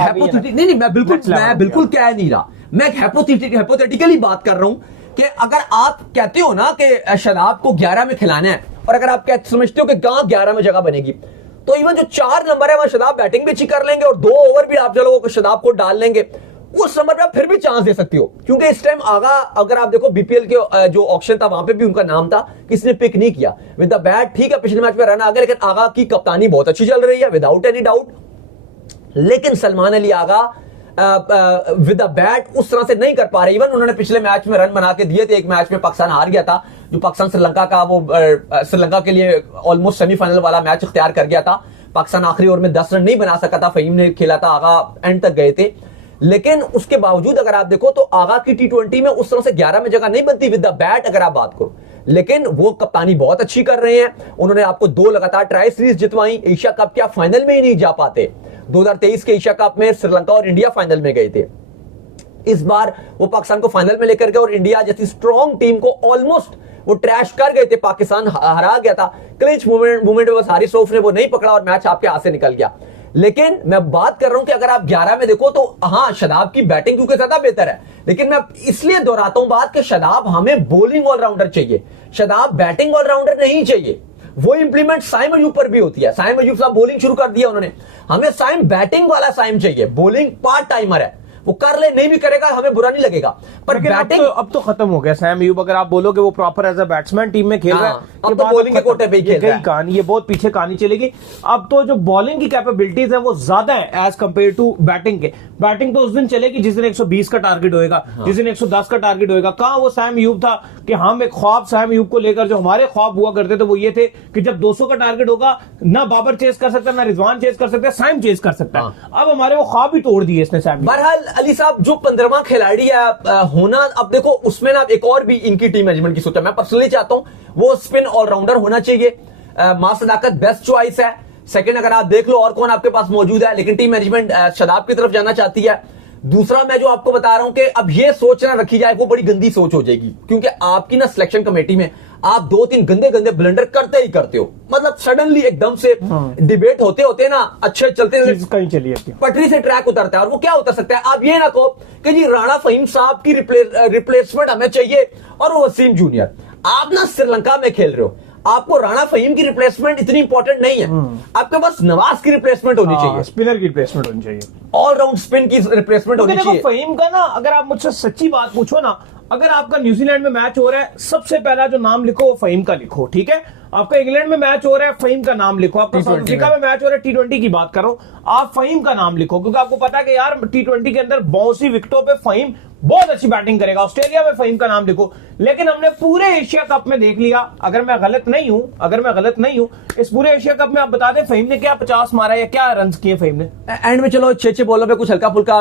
नहीं, मैं बिल्कुल कह नहीं रहा, मैं हाइपोथेटिकली बात कर रहा हूं कि अगर आप कहते हो ना कि शादाब को 11 में खिलाना है, और अगर आप समझते हो कि कहां 11 में जगह बनेगी, तो इवन जो 4 नंबर है वहां शादाब बैटिंग भी अच्छी कर लेंगे और 2 ओवर भी आप चलो शादाब को डाल लेंगे, उस नंबर पे आप फिर भी चांस दे सकती हो। क्योंकि इस टाइम आगा, अगर आप देखो बीपीएल के जो ऑक्शन था वहां पे भी उनका नाम था, किसी ने पिक नहीं किया विद द बैट। ठीक है, पिछले मैच में रन आ गए, लेकिन आगा की कप्तानी बहुत अच्छी चल रही है विदाउट एनी डाउट। लेकिन Salman Ali Agha with the bat उस तरह से नहीं कर पा रहे। इवन उन्होंने पिछले मैच में रन बना के दिए थे, एक मैच में पाकिस्तान हार गया था, जो पाकिस्तान श्रीलंका का, वो श्रीलंका के लिए ऑलमोस्ट सेमीफाइनल वाला मैच इख्तियार कर गया था। पाकिस्तान आखिरी ओवर में 10 रन नहीं बना सका था, फहीम ने खेला था, आगा एंड तक गए थे। लेकिन उसके बावजूद अगर आप देखो तो आगा की T20 में उस तरह से 11 में जगह नहीं बनती विद द बैट, अगर आप बात करो। लेकिन वो कप्तानी बहुत अच्छी कर रहे हैं, उन्होंने आपको 2 लगातार ट्राई सीरीज जितवाई, एशिया कप क्या फाइनल में ही नहीं जा पाते। 2023 के एशिया कप में श्रीलंका और इंडिया फाइनल में गए थे, इस बार वो पाकिस्तान को फाइनल में लेकर गए और इंडिया जैसी स्ट्रॉन्ग टीम को ऑलमोस्ट वो ट्रैश कर गए थे, पाकिस्तान हरा गया था। क्लिंच मूवमेंट बस हारिस रऊफ ने वो नहीं पकड़ा और मैच आपके हाथ से निकल गया। लेकिन मैं बात कर रहा हूं कि अगर आप 11 में देखो तो हाँ, शादाब की बैटिंग क्योंकि ज्यादा बेहतर है, लेकिन मैं इसलिए दोहराता हूं बात कि शादाब हमें बॉलिंग ऑलराउंडर चाहिए, शादाब बैटिंग ऑलराउंडर नहीं चाहिए। वो इंप्लीमेंट साइम अयूब पर भी होती है, साइम अयूब साहब बॉलिंग शुरू कर दिया उन्होंने, हमें साइम बैटिंग वाला साइम चाहिए, बॉलिंग पार्ट टाइमर है, वो कर ले नहीं भी करेगा हमें बुरा नहीं लगेगा, पर बैटिंग अब तो खत्म हो गया। सैम अयूब अगर आप बोलोगे वो proper as a batsman team में खेल रहा है, अब तो बॉलिंग के कोटे पे ही खेल रहा है। कहानी ये बहुत पीछे कहानी चलेगी। अब तो जो बॉलिंग की कैपेबिलिटीज है वो ज्यादा है एज कंपेयर टू बैटिंग के। बैटिंग तो उस दिन चलेगी जिस दिन 120 का टारगेट होएगा, जिस दिन 110 का टारगेट होएगा। कहां वो सैम अयूब था कि हम एक ख्वाब सैम अयूब को लेकर, जो हमारे ख्वाब हुआ करते थे वो ये थे कि जब 200 का टारगेट होगा ना बाबर चेस कर सकता है, ना रिजवान चेस कर सकता है, सैम चेस कर सकता है। अब हमारे वो ख्वाब भी तोड़ दिए इसने सैम। बहरहाल अली साहब जो 15वां खिलाड़ी है होना, अब देखो उसमें ना एक और भी इनकी टीम मैनेजमेंट की सोच है, मैं पर्सनली चाहता हूं वो स्पिन ऑलराउंडर होना चाहिए। मां सदाकत बेस्ट चॉइस है। सेकंड अगर आप देख लो और कौन आपके पास मौजूद है, लेकिन टीम मैनेजमेंट शादाब की तरफ जाना चाहती है। दूसरा मैं जो आपको बता रहा हूं कि अब ये सोच ना रखी जाए, वो बड़ी गंदी सोच हो जाएगी, क्योंकि आपकी ना सिलेक्शन कमेटी में आप 2-3 गंदे गंदे ब्लंडर करते ही करते हो, मतलब सडनली एकदम से डिबेट होते होते ना अच्छे चलते कहीं चलिए पटरी से ट्रैक उतरता है। और वो क्या उतर सकता है, आप ये ना कहो कि जी राणा फहीम साहब की रिप्लेसमेंट हमें चाहिए और वो वसीम जूनियर। आप ना श्रीलंका में खेल रहे हो, आपको राणा फहीम की रिप्लेसमेंट इतनी इंपॉर्टेंट नहीं है, आपके पास नवाज की रिप्लेसमेंट होनी चाहिए, स्पिनर की रिप्लेसमेंट होनी चाहिए, ऑलराउंड स्पिन की रिप्लेसमेंट होनी चाहिए। फहीम का ना अगर आप मुझसे सच्ची बात पूछो ना, अगर आपका न्यूजीलैंड में मैच हो रहा है, सबसे पहला जो नाम लिखो वो फहीम का लिखो, ठीक है। आपका इंग्लैंड में मैच हो रहा है, फहीम का नाम लिखो। आपका साउथ अफ्रीका में मैच हो रहा है, T20 की बात करो, आप फहीम का नाम लिखो, क्योंकि आपको पता है कि यार T20 के अंदर बहुत सी विकेटों पे फहीम बहुत अच्छी बैटिंग करेगा। ऑस्ट्रेलिया में फहीम का नाम लिखो। लेकिन हमने पूरे एशिया कप में देख लिया, अगर मैं गलत नहीं हूं, इस पूरे एशिया कप में आप बता दें फहीम ने क्या 50 मारा या क्या रन किए फहीम ने? एंड में चलो 6 बॉलों पे कुछ हल्का फुल्का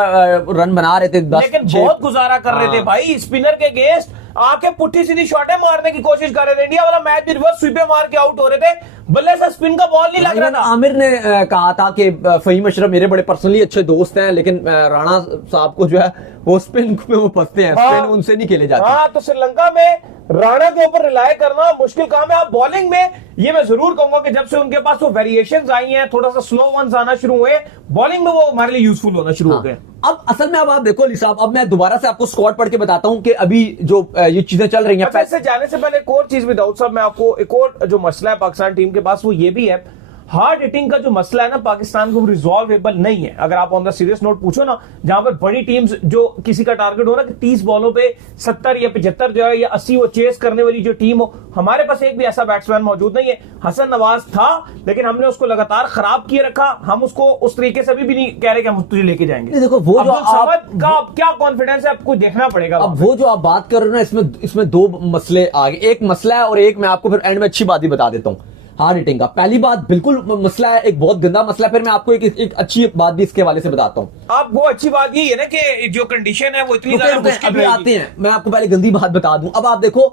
रन बना रहे थे, लेकिन बहुत गुजारा कर रहे थे भाई। स्पिनर के अगेंस्ट आके पुट्ठी सीधी शॉटें मारने की कोशिश कर रहे थे। इंडिया वाला मैच भी रिवर्स स्वीपे मार के आउट हो रहे थे, बल्ले से स्पिन का बॉल नहीं लग रहा था। आमिर ने कहा था कि फहीम अशरफ मेरे बड़े पर्सनली अच्छे दोस्त हैं, लेकिन राणा साहब को जो है वो स्पिन में वो फंसते हैं, स्पिन उनसे नहीं खेले जाते। हाँ, तो श्रीलंका में राणा के ऊपर रिलाय करना मुश्किल काम है। आप बॉलिंग में ये मैं जरूर कहूंगा कि जब से उनके पास वो वेरिएशंस आई हैं, थोड़ा सा स्लो वंस आना शुरू हुए, बॉलिंग में वो हमारे लिए यूजफुल होना शुरू हो गए। अब असल में अब आप देखो अली साहब, अब मैं दोबारा से आपको स्क्वाड पढ़ के बताता हूं कि अभी जो ये चीजें चल रही हैं। पैसे जाने से पहले एक और चीज भी दाऊद साहब, मैं आपको एक और जो मसला है पाकिस्तान टीम के पास, वो ये भी है हार्ड हिटिंग का जो मसला है ना पाकिस्तान को, रिजॉल्वेबल नहीं है। अगर आप ऑन द सीरियस नोट पूछो ना, जहां पर बड़ी टीम्स जो किसी का टारगेट हो ना कि 30 बॉलों पे 70 या 75 जो है या 80 वो चेस करने वाली जो टीम हो, हमारे पास एक भी ऐसा बैट्समैन मौजूद नहीं है। हसन नवाज था, लेकिन हमने उसको लगातार खराब किए रखा। हम उसको उस तरीके से भी नहीं कह रहे कि हम तुझे लेके जाएंगे। देखो वो जो आपका क्या कॉन्फिडेंस है, आपको देखना पड़ेगा। अब वो जो आप बात कर रहे हो ना, इसमें दो मसले आगे, एक मसला है और एक मैं आपको फिर एंड में अच्छी बात भी बता देता हूं हार्ड हिटिंग का। पहली बात बिल्कुल मसला है, एक बहुत गंदा मसला है, फिर मैं आपको एक अच्छी बात भी इसके हवाले से बताता हूं। अब वो अच्छी बात ये है ना कि जो कंडीशन है वो इतनी ज्यादा मुश्किल अभी आते हैं, मैं आपको पहले गंदी बात बता दूं। अब आप देखो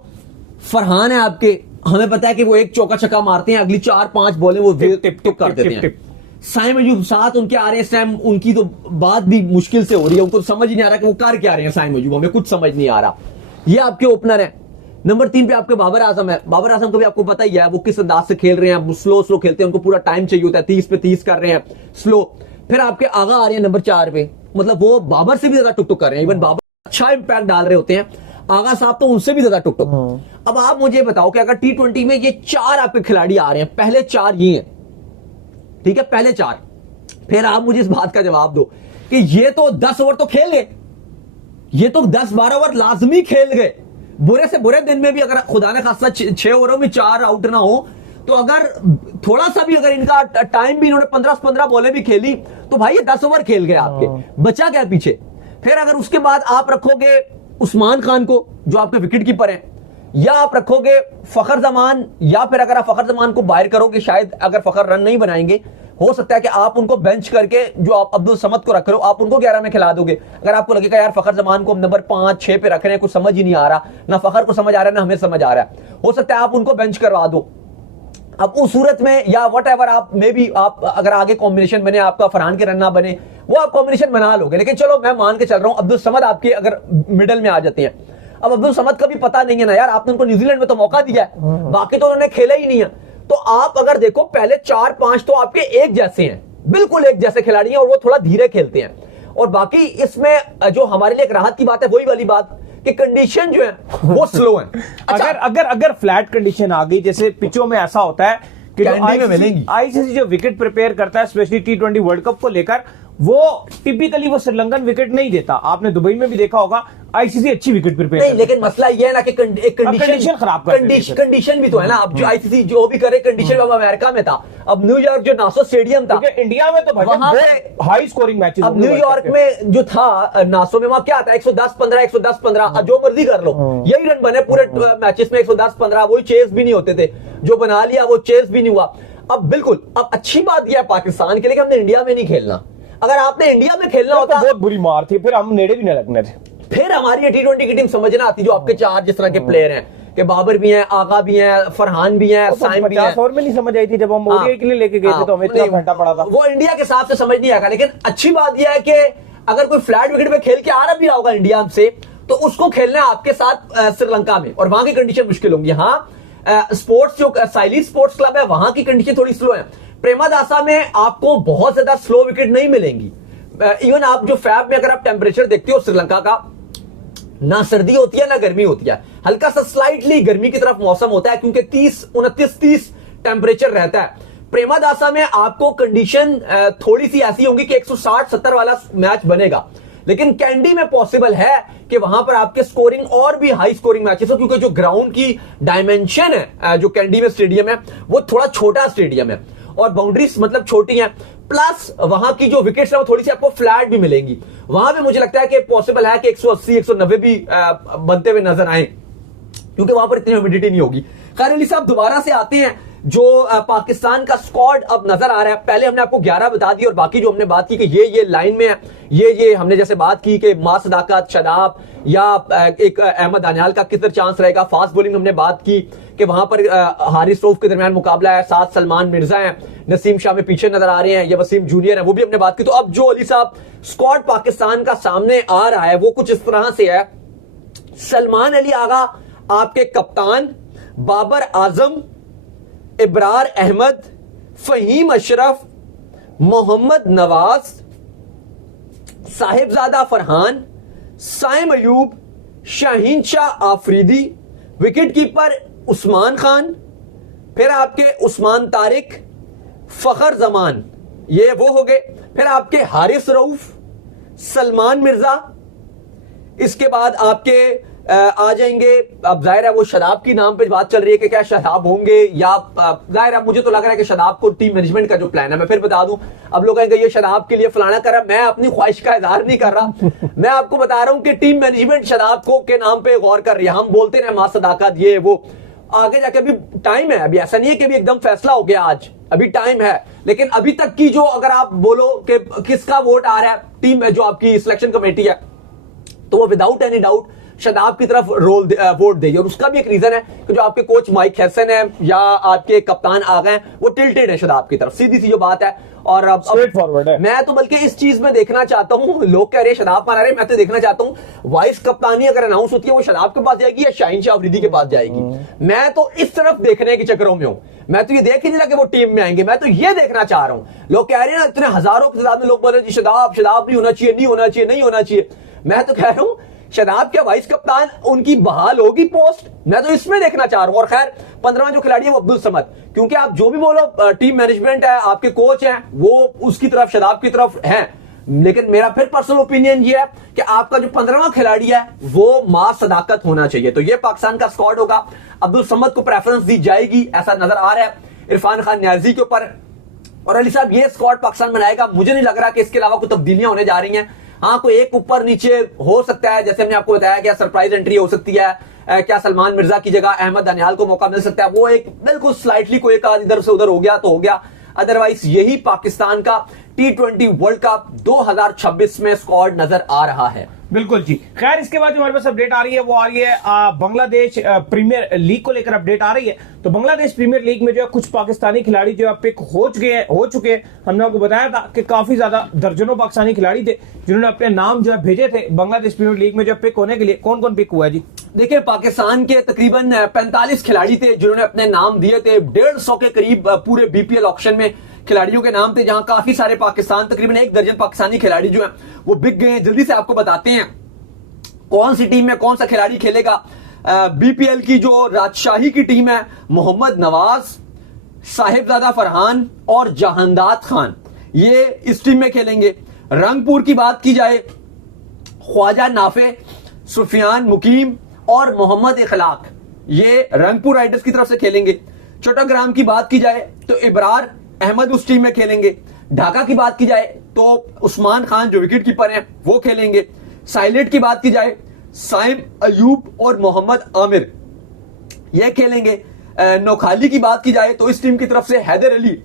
फरहान है आपके, हमें पता है कि वो एक चौका छक्का मारते हैं, अगली 4-5 बॉलें वो टिप कर देते हैं। साइम अयूब साथ उनके आ रहे हैं इस टाइम, उनकी तो बात भी मुश्किल से हो रही है, उनको समझ ही नहीं आ रहा कि वो कर क्या रहे हैं साइम अयूब, हमें कुछ समझ नहीं आ रहा। ये आपके ओपनर है। नंबर 3 पे आपके बाबर आजम है। बाबर आजम को भी आपको पता ही है वो किस अंदाज से खेल रहे हैं, स्लो खेलते हैं, उनको पूरा टाइम चाहिए होता है, 30 पे 30 कर रहे हैं स्लो। फिर आपके आगा आ रहे हैं नंबर 4 पे, मतलब वो बाबर से भी ज्यादा टुक कर रहे हैं। इवन बाबर अच्छा इंपैक्ट डाल रहे होते हैं, आगा साहब तो उनसे भी ज्यादा टुक। अब आप मुझे बताओ कि अगर T20 में ये 4 आपके खिलाड़ी आ रहे हैं, पहले 4 ये हैं, ठीक है, पहले 4, फिर आप मुझे इस बात का जवाब दो कि ये तो 10 ओवर तो खेल गए, ये तो 10-12 ओवर लाजमी खेल गए। बुरे से बुरे दिन में भी अगर खुदा ने खासा 6 ओवरों में 4 आउट ना हो, तो अगर थोड़ा सा भी अगर इनका टाइम भी इन्होंने 15 बॉलें भी खेली, तो भाई ये 10 ओवर खेल गए आपके, बचा क्या पीछे। फिर अगर उसके बाद आप रखोगे उस्मान खान को जो आपके विकेट कीपर हैं, या आप रखोगे फखर जमान, या फिर अगर आप फखर जमान को बाहर करोगे, शायद अगर फखर रन नहीं बनाएंगे, हो सकता है कि आप उनको बेंच करके जो आप अब्दुल समद को रख रहे हो, आप उनको 11 में खिला दोगे। अगर आपको लगेगा यार फखर जमान को हम नंबर 5-6 पे रख रहे हैं, कुछ समझ ही नहीं आ रहा, ना फखर को समझ आ रहा है ना हमें समझ आ रहा है, हो सकता है आप उनको बेंच करवा दो। अब उस सूरत में या वट एवर आप मे बी आप अगर आगे कॉम्बिनेशन बने, आपका फरहान के रन ना बने, वो आप कॉम्बिनेशन बना लोगे। लेकिन चलो मैं मान के चल रहा हूं अब्दुल समद आपके अगर मिडल में आ जाते हैं। अब अब्दुल समद का भी पता नहीं है ना यार, आपने उनको न्यूजीलैंड में तो मौका दिया है, बाकी तो उन्होंने खेला ही नहीं है। तो आप अगर देखो पहले 4-5 तो आपके एक जैसे हैं, बिल्कुल एक जैसे खिलाड़ी हैं, और वो थोड़ा धीरे खेलते हैं। और बाकी इसमें जो हमारे लिए एक राहत की बात है, वही वाली बात कि कंडीशन जो है वो स्लो है। अच्छा, अगर फ्लैट कंडीशन आ गई, जैसे पिचों में ऐसा होता है कि आईसीसी जो विकेट प्रिपेयर करता है स्पेशली T20 वर्ल्ड कप को लेकर, वो टिपिकली वो श्रीलंकन विकेट नहीं देता। आपने दुबई में भी देखा होगा आईसीसी अच्छी विकेट प्रिपेयर नहीं, लेकिन मसला ये है ना कि कंडीशन खराब कंडीशन भी तो है ना। अब जो आईसीसी जो भी करे, कंडीशन अब अमेरिका में था, अब न्यूयॉर्क जो नासो स्टेडियम था, इंडिया में तो हाई स्कोरिंग मैचेस। अब न्यूयॉर्क में जो था नासो में, वहां क्या था 110-15 110-15, जो मर्जी कर लो, यही रन बने पूरे मैचेस में 110-15, वही चेस भी नहीं होते थे, जो बना लिया वो चेस भी नहीं हुआ। अब बिल्कुल अब अच्छी बात यह है पाकिस्तान के लिए कि हमने इंडिया में नहीं खेलना। अगर आपने इंडिया में खेलना होता, बहुत बुरी मार थी, फिर हम नेड़े भी नहीं लगने थे। फिर हमारी T20 की टीम समझना आती, जो आपके 4 जिस तरह के प्लेयर हैं, कि बाबर भी हैं, आगा भी हैं, फरहान भी हैं, साइम भी हैं। 50 ओवर में नहीं समझ आई थी जब हम ओडीआई के लिए लेके गए थे, तो हमें इतना घंटा पड़ा था। वो इंडिया के हिसाब से समझ नहीं आएगा। लेकिन अच्छी बात यह है कि अगर कोई फ्लैट विकेट पे खेल के आ रहा भी होगा इंडिया से, तो उसको खेलना है आपके साथ श्रीलंका में, और वहां की कंडीशन मुश्किल होंगी। हाँ, स्पोर्ट्स जो साइली स्पोर्ट्स क्लब है, वहां की कंडीशन थोड़ी स्लो है। प्रेमादासा में आपको बहुत ज्यादा स्लो विकेट नहीं मिलेंगी। इवन आप जो फैब में अगर आप टेम्परेचर देखते हो श्रीलंका का, ना सर्दी होती है ना गर्मी होती है, हल्का सा स्लाइटली गर्मी की तरफ मौसम होता है, क्योंकि 29-30 टेम्परेचर रहता है। प्रेमादासा में आपको कंडीशन थोड़ी सी ऐसी होंगी कि 160-70 वाला मैच बनेगा। लेकिन कैंडी में पॉसिबल है कि वहां पर आपके स्कोरिंग और भी हाई स्कोरिंग मैचेस हो, क्योंकि जो ग्राउंड की डायमेंशन है जो कैंडी में स्टेडियम है वो थोड़ा छोटा स्टेडियम है और बाउंड्रीज मतलब छोटी हैं, प्लस वहां की जो विकेट्स है वो थोड़ी सी आपको फ्लैट भी मिलेंगी। वहां पे मुझे लगता है कि पॉसिबल है कि 180 190 भी बनते हुए नजर आए, क्योंकि वहां पर इतनी ह्यूमिडिटी नहीं होगी। खैर अली साहब दोबारा से आते हैं, जो पाकिस्तान का स्क्वाड अब नजर आ रहा है। पहले हमने आपको 11 बता दी और बाकी जो हमने बात की कि ये लाइन में है, ये हमने जैसे बात की कि मां सदाकत, शदाब या एक अहमद दानियाल का किधर चांस रहेगा। फास्ट बॉलिंग हमने बात की कि वहां पर हारिस रऊफ के दरमियान मुकाबला है, साथ सलमान मिर्जा है, नसीम शाह में पीछे नजर आ रहे हैं, ये वसीम जूनियर है, वो भी हमने बात की। तो अब जो अली साहब स्क्वाड पाकिस्तान का सामने आ रहा है वो कुछ इस तरह से है। सलमान अली आगा आपके कप्तान, बाबर आजम, इब्रार अहमद, फहीम अशरफ, मोहम्मद नवाज, साहिबजादा फरहान, साइम अयूब, शाहीन शाह आफरीदी, विकेट कीपर उस्मान खान, फिर आपके उस्मान तारिक, फखर जमान, ये वो हो गए। फिर आपके हारिस रऊफ, सलमान मिर्जा, इसके बाद आपके आ जाएंगे। अब जाहिर है वो शदाब की नाम पे बात चल रही है कि क्या शदाब होंगे या जाहिर है मुझे तो लग रहा है कि शदाब को टीम मैनेजमेंट का जो प्लान है, मैं फिर बता दूं, अब लोग कहेंगे ये शदाब के लिए फलाना कर रहा, मैं अपनी ख्वाहिश का इजहार नहीं कर रहा मैं आपको बता रहा हूं कि टीम मैनेजमेंट शदाब को के नाम पे गौर कर रही है। हम बोलते रहे मां सदाकत ये वो, आगे जाके अभी टाइम है, अभी ऐसा नहीं है कि अभी एकदम फैसला हो गया आज, अभी टाइम है। लेकिन अभी तक की जो अगर आप बोलो कि किसका वोट आ रहा है टीम में जो आपकी सिलेक्शन कमेटी है, तो वो विदाउट एनी डाउट शदाब की तरफ वोट देगी। और उसका भी एक रीजन है कि जो आपके कोच माइक हैसन है या आपके कप्तान आ गए वो टिल्टेड है शदाब की तरफ, सीधी सी जो बात है। और अब फॉरवर्ड है। मैं तो बल्कि इस चीज में देखना चाहता हूं, लोग कह रहे हैं शदाब मार रहे, मैं तो देखना चाहता हूं वाइस कप्तानी अगर अनाउंस होती है वो शदाब के पास जाएगी या शाहीन शाह अफरीदी के पास जाएगी। मैं तो इस तरफ देखने के चक्करों में हूं, मैं तो ये देख ही नहीं रहा कि वो टीम में आएंगे, मैं तो ये देखना चाह रहा हूं। लोग कह रहे हैं ना इतने हजारों की तादाद में लोग बोल रहे हैं शदाब नहीं होना चाहिए, नहीं होना चाहिए, नहीं होना चाहिए। मैं तो कह रहा हूं शदाब के वाइस कप्तान उनकी बहाल होगी पोस्ट, मैं तो इसमें देखना चाह रहा हूं। और खैर 15वां जो खिलाड़ी है वो अब्दुल समद, क्योंकि आप जो भी बोलो टीम मैनेजमेंट है, आपके कोच हैं, वो उसकी तरफ शदाब की तरफ हैं। लेकिन मेरा फिर पर्सनल ओपिनियन ये है कि आपका जो 15वां खिलाड़ी है वो मां सदाकत होना चाहिए। तो ये पाकिस्तान का स्क्वाड होगा, अब्दुल समद को प्रेफरेंस दी जाएगी ऐसा नजर आ रहा है इरफान खान न्याजी के ऊपर। और अली साहब ये स्क्वाड पाकिस्तान बनाएगा, मुझे नहीं लग रहा कि इसके अलावा कोई तब्दीलियां होने जा रही हैं। हाँ कोई एक ऊपर नीचे हो सकता है, जैसे हमने आपको बताया क्या सरप्राइज एंट्री हो सकती है, क्या सलमान मिर्जा की जगह अहमद दानियाल को मौका मिल सकता है, वो एक बिल्कुल स्लाइटली कोई एक आध इधर से उधर हो गया तो हो गया। अदरवाइज यही पाकिस्तान का T20 वर्ल्ड कप 2026 में स्क्वाड नजर आ रहा है। बिल्कुल जी। खैर इसके बाद जो हमारे पास अपडेट आ रही है वो आ रही है बांग्लादेश प्रीमियर लीग को लेकर अपडेट आ रही है। तो बांग्लादेश प्रीमियर लीग में जो है कुछ पाकिस्तानी खिलाड़ी जो है पिक हो चुके हैं। हमने आपको बताया था कि काफी ज्यादा दर्जनों पाकिस्तानी खिलाड़ी थे जिन्होंने अपने नाम जो है भेजे थे बांग्लादेश प्रीमियर लीग में जो पिक होने के लिए। कौन कौन पिक हुआ है जी? देखिए पाकिस्तान के तकरीबन 45 खिलाड़ी थे जिन्होंने अपने नाम दिए थे। 150 के करीब पूरे BPL ऑक्शन में खिलाड़ियों के नाम थे, जहां काफी सारे पाकिस्तान तकरीबन 1 दर्जन पाकिस्तानी खिलाड़ी जो हैं वो बिक गए हैं। जल्दी से आपको बताते हैं कौन सी टीम में कौन सा खिलाड़ी खेलेगा। BPL की जो राजशाही की टीम है, मोहम्मद नवाज, साहिबजादा फरहान और जहांदाद खान, ये इस टीम में खेलेंगे। रंगपुर की बात की जाए, ख्वाजा नाफे, सुफियान मुकीम और मोहम्मद इखलाक, ये रंगपुर राइडर्स की तरफ से खेलेंगे। चट्टग्राम की बात की जाए तो इब्रार अहमद उस टीम में खेलेंगे। ढाका की बात की जाए तो उस्मान खान जो विकेट कीपर हैं वो खेलेंगे। साइलेट की बात की जाए, साइम अयूब और मोहम्मद आमिर ये खेलेंगे। नौखाली की बात की जाए तो इस टीम की तरफ से हैदर अली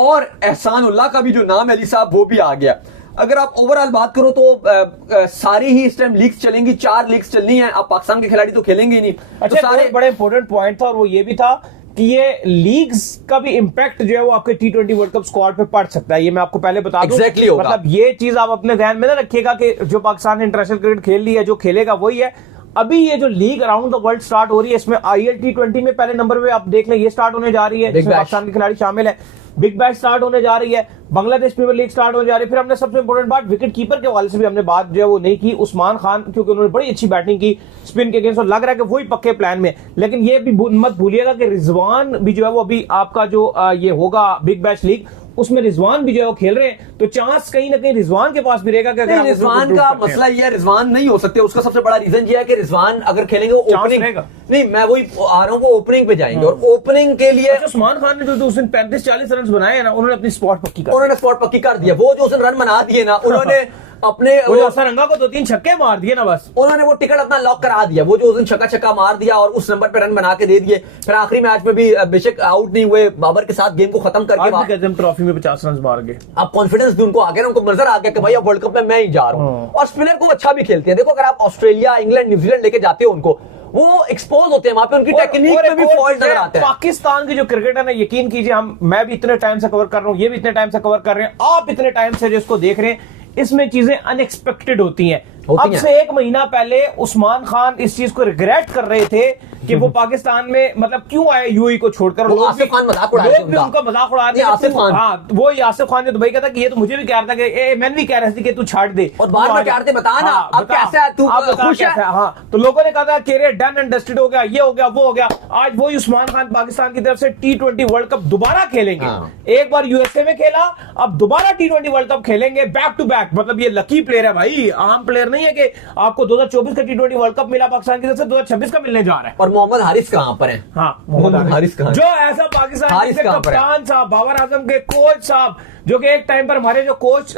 और एहसानुल्लाह का भी जो नाम है अली साहब वो भी आ गया। अगर आप ओवरऑल बात करो तो सारी ही इस टाइम लीग्स चलेंगी, 4 लीग्स चलनी है। अब पाकिस्तान के खिलाड़ी तो खेलेंगे ही नहीं। अच्छा, तो सारे बड़े इंपॉर्टेंट पॉइंट था और वो ये भी था कि ये लीग्स का भी इंपैक्ट जो है वो आपके T20 वर्ल्ड कप स्क्वाड पे पड़ सकता है। ये मैं आपको पहले बता दूं। Exactly होगा। मतलब ये चीज आप अपने ध्यान में ना रखिएगा कि जो पाकिस्तान ने इंटरनेशनल क्रिकेट खेल ली है, जो खेलेगा वही है। अभी ये जो league around the world start हो रही है, इसमें IL T20 में पहले नंबर पे आप देख लें ये स्टार्ट होने जा रही है, जिसमें पाकिस्तान के खिलाड़ी शामिल है। बिग बैश स्टार्ट होने जा रही है, बांग्लादेश प्रीमियर लीग स्टार्ट होने जा रही है। फिर हमने सबसे इंपॉर्टेंट बात विकेट कीपर के हवाले से भी हमने बात जो है वो नहीं की, उस्मान खान, क्योंकि उन्होंने बड़ी अच्छी बैटिंग की स्पिन के अगेंस्ट और लग रहा है कि वही पक्के प्लान में। लेकिन ये भी मत भूलिएगा कि रिजवान भी जो है वो अभी आपका जो ये होगा बिग बैश लीग उसमें रिजवान भी जो है वो खेल रहे हैं, तो चांस कहीं ना कहीं रिजवान के पास भी रहेगा कि अगर आप उसको रिजवान improve का करते हैं। मसला ये है, रिजवान नहीं हो सकते। उसका सबसे बड़ा रीजन ये है कि रिजवान अगर खेलेंगे वो चांस ओपनिंग रहेगा। नहीं, मैं वही आ रहा हूँ, वो ओपनिंग पे जाएंगे और ओपनिंग के लिए अच्छा, उस्मान खान ने जो उस दिन 35-40 रन बनाए हैं ना, उन्होंने अपनी स्पॉट पक्की कर दी। उन्होंने स्पॉट पक्की कर दिया। वो जो उसने रन बना दिए ना, उन्होंने अपने वो जो असरंगा को 2-3 छक्के मार दिए ना, बस उन्होंने वो टिकट अपना लॉक करा दिया। वो जो उस दिन छक्का मार दिया और उस नंबर पे रन बना के दे दिए। फिर आखिरी मैच में भी बेशक आउट नहीं हुए, बाबर के साथ गेम को खत्म आज भी करके कहते हैं ट्रॉफी में 50 रन मार गए। अब कॉन्फिडेंस भी उनको आ गया ना, उनको नजर आ गया कि भाई अब वर्ल्ड कप में मैं ही जा रहा हूँ। और स्पिनर को अच्छा भी खेलते हैं। देखो अगर आप ऑस्ट्रेलिया, इंग्लैंड, न्यूजीलैंड लेके जाते हो उनको, वो एक्सपोज होते हैं वहां पे, उनकी टेक्निक में भी फॉल्ट नजर आते हैं। पाकिस्तान की जो क्रिकेट है ना, यकीन कीजिए, मैं भी इतने टाइम से कवर कर रहा हूं, ये भी इतने टाइम से कवर कर रहे हैं, आप इतने टाइम से जिसको देख रहे हैं, इसमें चीजें अनएक्सपेक्टेड होती हैं। अब से 1 महीना पहले उस्मान खान इस चीज को रिग्रेट कर रहे थे कि वो पाकिस्तान में मतलब क्यों आए यूएई को छोड़कर। वो आसिफ खान मजाक उड़ा रहे थे उनका। उनका मजाक उड़ा रहे थे। आसिफ खान, हाँ, वो आसिफ खान ने दुबई कहा था कि ये तो मुझे भी कह रहा था कि मैंने भी कह रहा था कि तू छाड़ दे, और बार बार कह रहे थे बता ना अब कैसा है तू, खुश है? हाँ, तो लोगों ने कहा था कि डन एंड डस्टेड हो गया, ये हो गया, वो हो गया। आज वही उस्मान खान पाकिस्तान की तरफ से T20 वर्ल्ड कप दोबारा खेलेंगे। एक बार यूएसए में खेला, अब दोबारा T20 वर्ल्ड कप खेलेंगे बैक टू बैक। मतलब ये लकी प्लेयर है भाई, आम प्लेयर नहीं है कि आपको 2024 का T20 वर्ल्ड कप मिला पाकिस्तान की तरफ से, 2026 का मिलने जा रहा है। और मोहम्मद हारिस कहां पर है? हाँ, मोहम्मद हारिस कहां? जो ऐसा पाकिस्तान के कप्तान साहब, बाबर आजम के कोच साहब, जो कि एक टाइम पर हमारे जो कोच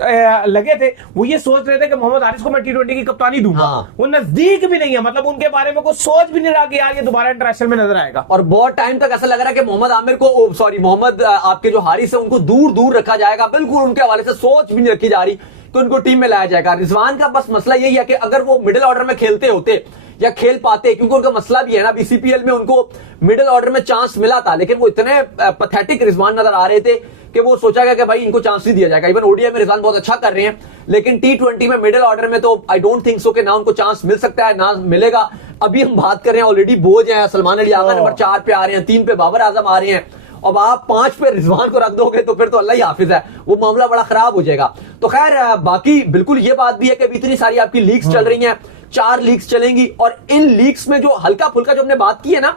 लगे थे, वो ये सोच रहे थे कि मोहम्मद हारिस को मैं T20 की कप्तानी दूंगा। वो नजदीक भी नहीं है, मतलब उनके बारे में कोई सोच भी नहीं रहा कि यार ये दोबारा इंटरनेशनल में नजर आएगा। और बहुत टाइम तक ऐसा लग रहा है कि मोहम्मद आमिर को, सॉरी मोहम्मद आपके जो हारिस है, उनको दूर दूर रखा जाएगा। बिल्कुल उनके हवाले से सोच भी नहीं रखी जा रही कि उनको टीम में लाया जाएगा। रिजवान का बस मसला यही है कि अगर वो मिडिल ऑर्डर में खेलते होते या खेल पाते, क्योंकि उनका मसला भी है ना, बीसीपीएल में उनको मिडिल ऑर्डर में चांस मिला था, लेकिन वो इतने पैथेटिक रिजवान नजर आ रहे थे कि वो सोचा गया कि भाई इनको चांस नहीं दिया जाएगा। इवन ओडीआई में रिजवान बहुत अच्छा कर रहे हैं, लेकिन T20 में मिडिल ऑर्डर में तो आई डोंट थिंक सो कि ना उनको चांस मिल सकता है ना मिलेगा। अभी हम बात कर रहे हैं, ऑलरेडी बोझ है, सलमान अली आगा नंबर 4 पे आ रहे हैं, 3 पे बाबर आजम आ रहे हैं। अब आप 5 पे रिजवान को रख दोगे तो फिर तो अल्लाह ही हाफिज है, वो मामला बड़ा खराब हो जाएगा। तो खैर बाकी बिल्कुल ये बात भी है कि अभी इतनी सारी आपकी लीग्स चल रही हैं, 4 लीग्स चलेंगी, और इन लीग्स में जो हल्का फुल्का जो हमने बात की है ना,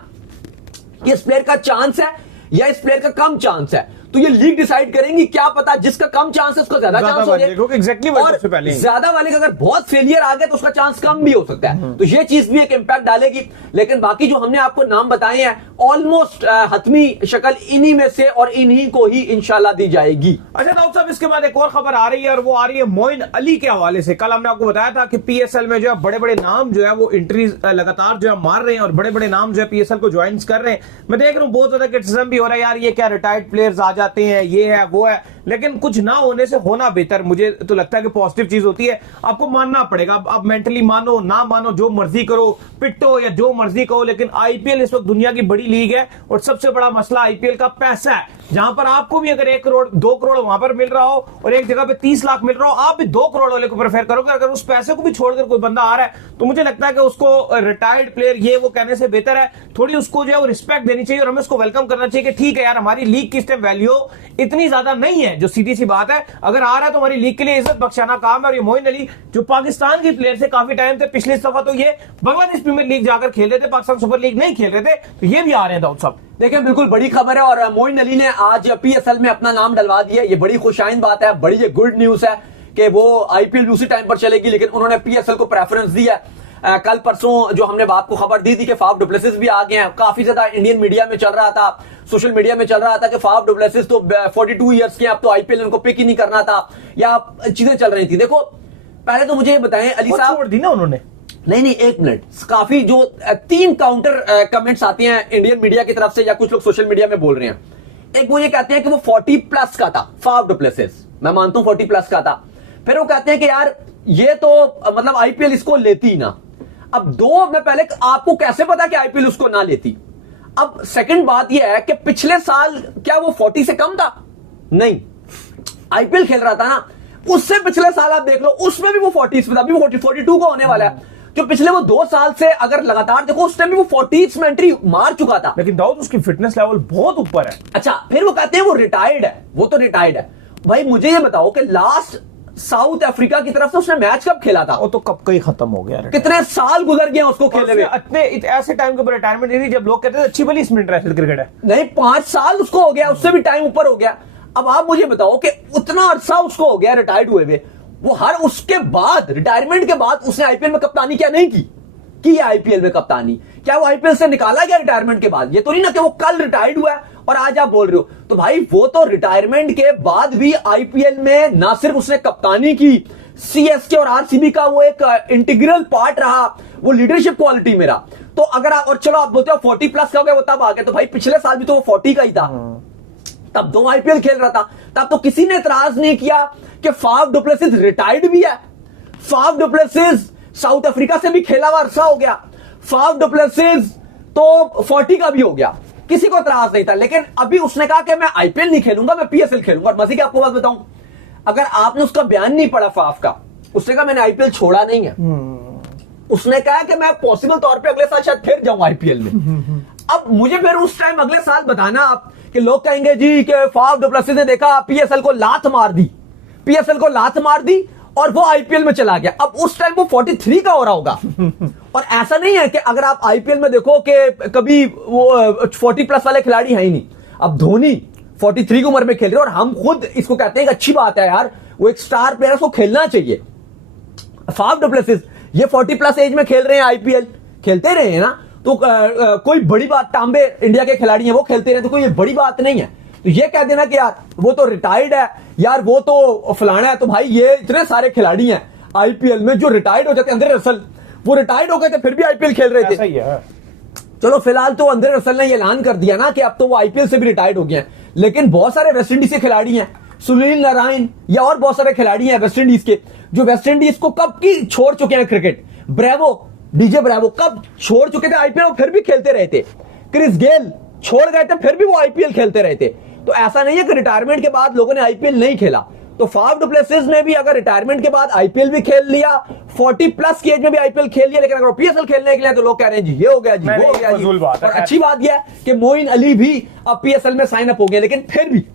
कि इस प्लेयर का चांस है या इस प्लेयर का कम चांस है, तो ये लीग डिसाइड करेंगी। क्या पता जिसका कम चांस है उसका ज्यादा चांस हो जाए, और ज्यादा वाले का अगर बहुत फेलियर आ गया तो उसका चांस कम भी हो सकता है। तो ये चीज भी एक इंपैक्ट डालेगी। लेकिन बाकी जो हमने आपको नाम बताए हैं, ऑलमोस्ट हतमी शक्ल इन्हीं में से और इन्हीं को ही इंशाल्लाह दी जाएगी। अच्छा दाऊद साहब, इसके बाद एक और खबर आ रही है, और वो आ रही है मोइन अली के हवाले से। कल हमने आपको बताया था कि पीएसएल में जो है बड़े बड़े नाम जो है वो एंट्रीज लगातार जो है मार रहे हैं, और बड़े बड़े नाम जो है पीएसएल को ज्वाइन कर रहे हैं। मैं देख रहा हूँ बहुत ज्यादा क्रिटिसिज्म भी हो रहा है, यार ये क्या रिटायर्ड प्लेयर्स आ जाते हैं, ये है वो है। लेकिन कुछ ना होने से होना बेहतर, मुझे तो लगता है कि पॉजिटिव चीज होती है। आपको मानना पड़ेगा, आप मेंटली मानो ना मानो, जो मर्जी करो, पिटो या जो मर्जी कहो, लेकिन आईपीएल इस वक्त दुनिया की बड़ी लीग है, और सबसे बड़ा मसला आईपीएल का पैसा है। जहां पर आपको भी अगर 1 करोड़ 2 करोड़ वहां पर मिल रहा हो और एक जगह पे 30 लाख मिल रहा हो, आप भी 2 करोड़ वाले को प्रेफर करोगे। अगर उस पैसे को भी छोड़कर कोई बंदा आ रहा है, तो मुझे लगता है कि उसको रिटायर्ड प्लेयर ये वो कहने से बेहतर है थोड़ी उसको जो है वो रिस्पेक्ट देनी चाहिए, और हमें उसको वेलकम करना चाहिए कि ठीक है यार, हमारी लीग की इस टाइम वैल्यू इतनी ज्यादा नहीं है, जो सीधी सी बात है। अगर आ रहा है तो हमारी लीग के लिए इज्जत बख्शाना काम है। और ये मोइन अली जो पाकिस्तान की प्लेयर से काफी टाइम से, पिछली दफा तो ये बांग्लादेश प्रीमियर लीग जाकर खेल रहे थे, पाकिस्तान सुपर लीग नहीं खेल रहे थे, तो ये भी आ रहे हैं दाऊद साहब। देखिए बिल्कुल बड़ी खबर है, और मोइन अली ने आज पीएसएल में अपना नाम डलवा दिया। ये बड़ी खुशाइंद बात है, बड़ी ये गुड न्यूज है कि वो आईपीएल भी उसी टाइम पर चलेगी, लेकिन उन्होंने पीएसएल को प्रेफरेंस दिया। कल परसों जो हमने आपको खबर दी थी कि फाफ डु प्लेसिस भी आ गए हैं, काफी ज्यादा इंडियन मीडिया में चल रहा था, सोशल मीडिया में चल रहा था कि फाफ डु प्लेसिस तो 42 ईयर्स के, अब तो आईपीएल उनको पिक ही नहीं करना था, या चीजें चल रही थी। देखो पहले तो मुझे ये बताएं, अली साहब छोड़ दी ना उन्होंने? नहीं, 1 मिनट, काफी जो 3 काउंटर कमेंट्स आते हैं इंडियन मीडिया की तरफ से, या कुछ लोग सोशल मीडिया में बोल रहे हैं। एक वो ये कहते हैं कि वो 40 प्लस का था फाफ डु प्लेसिस, मैं मानता हूं 40 प्लस का था। फिर वो कहते हैं कि यार ये तो मतलब आईपीएल इसको लेती ना। अब मैं पहले आपको कैसे पता कि आईपीएल उसको ना लेती? अब सेकंड बात यह है कि पिछले साल क्या वो 40 से कम था? नहीं, आईपीएल खेल रहा था ना, उससे पिछले साल आप देख लो, उसमें भी वो 40 में था, अभी वो 42 को होने वाला है। जो पिछले वो 2 साल से अगर लगातार देखो, उस टाइम भी वो 40 में एंट्री मार चुका था। लेकिन दाऊद उसकी फिटनेस लेवल बहुत ऊपर है। अच्छा, फिर वो कहते हैं वो रिटायर्ड है, वो तो रिटायर्ड है। भाई मुझे ये बताओ कि लास्ट साउथ अफ्रीका की तरफ से उसने मैच कब खेला था? वो तो कब का ही खत्म हो गया। कितने साल गुजर गए उसको खेले हुए। ऐसे टाइम के ऊपर रिटायरमेंट नहीं थी जब लोग कहते थे अच्छी भली इसमें इंटरनेशनल क्रिकेट है। नहीं, 5 साल उसको हो गया, उससे भी टाइम ऊपर हो गया। अब आप मुझे बताओ कि उतना अरसा उसको हो गया रिटायर्ड हुए हुए, वो हर उसके बाद रिटायरमेंट के बाद उसने आईपीएल में कप्तानी क्या नहीं की है आईपीएल में कप्तानी? क्या वो आईपीएल से निकाला गया रिटायरमेंट के बाद? ये तो नहीं ना कि वो कल रिटायर्ड हुआ है और आज आप बोल रहे हो। तो भाई वो तो रिटायरमेंट के बाद भी आईपीएल में ना सिर्फ उसने कप्तानी की, सीएसके और आरसीबी का वो एक इंटीग्रल पार्ट रहा, वो लीडरशिप क्वालिटी में रहा। तो अगर आप, और चलो आप बोलते हो 40 प्लस का हो गया वो तब आ गया, तो भाई पिछले साल भी तो वो 40 का ही था, तब 2 आईपीएल खेल रहा था, तब तो किसी ने एतराज नहीं किया कि फाफ डु प्लेसिस रिटायर्ड भी है। Faf du Plessis South Africa से भी खेला हुआ अरसा हो गया, फाफ डु प्लेसिस तो 40 का भी हो गया, किसी को एतराज नहीं था। लेकिन अभी उसने कहा कि मैं आईपीएल नहीं खेलूंगा, मैं पीएसएल खेलूंगा। और मजे की आपको बात बताऊं, अगर आपने उसका बयान नहीं पढ़ा फाफ का, उसने कहा मैंने आईपीएल छोड़ा नहीं है, उसने कहा कि मैं पॉसिबल तौर पे अगले साल शायद फिर जाऊं आईपीएल में। अब मुझे फिर उस टाइम अगले साल बताना आप कि लोग कहेंगे जी कि फाफ डु प्लेसिस ने देखा पीएसएल को लात मार दी, पीएसएल को लात मार दी और वो आईपीएल में चला गया। अब उस टाइम वो 43 का हो रहा होगा। और ऐसा नहीं है कि अगर आप आईपीएल में देखो कि कभी वो 40 प्लस वाले खिलाड़ी हैं ही नहीं। अब धोनी 43 की उम्र में खेल रहे हैं और हम खुद इसको कहते हैं कि अच्छी बात है यार, वो एक स्टार प्लेयर, उसको खेलना चाहिए। फाफ डु प्लेसिस ये 40 प्लस एज में खेल रहे हैं आईपीएल, खेलते रहे हैं ना, तो कोई बड़ी बात, तांबे इंडिया के खिलाड़ी हैं वो खेलते रहे, तो कोई बड़ी बात नहीं है। तो ये कह देना कि यार वो तो रिटायर्ड है, यार वो तो फलाना है, तो भाई ये इतने सारे खिलाड़ी हैं आईपीएल में जो रिटायर्ड हो जाते हैं। अंद्रे रसल वो रिटायर्ड हो गए थे फिर भी आईपीएल खेल रहे थे। सही है। चलो फिलहाल तो अंद्रे रसल ने ऐलान कर दिया ना कि अब तो वो आईपीएल से भी रिटायर्ड हो गए हैं, लेकिन बहुत सारे वेस्ट इंडीज के खिलाड़ी हैं, सुनील नारायण या और बहुत सारे खिलाड़ी हैं वेस्ट इंडीज के, जो वेस्ट इंडीज को कब की छोड़ चुके हैं क्रिकेट। ब्रेवो, डीजे ब्रेवो कब छोड़ चुके थे आईपीएल, और फिर भी खेलते रहे थे। क्रिस गेल छोड़ गए थे फिर भी वो आईपीएल खेलते रहे थे। तो ऐसा नहीं है कि रिटायरमेंट के बाद लोगों ने आईपीएल नहीं खेला। तो फाफ डु प्लेसिस ने भी अगर रिटायरमेंट के बाद आईपीएल भी खेल लिया, 40 प्लस की एज में भी आईपीएल खेल लिया, लेकिन अगर पीएसएल खेलने के लिए तो लोग कह रहे हैं जी ये हो गया जी वो हो गया जी। और अच्छी बात यह है कि मोइन अली भी अब पीएसएल में साइन अप हो गया, लेकिन फिर भी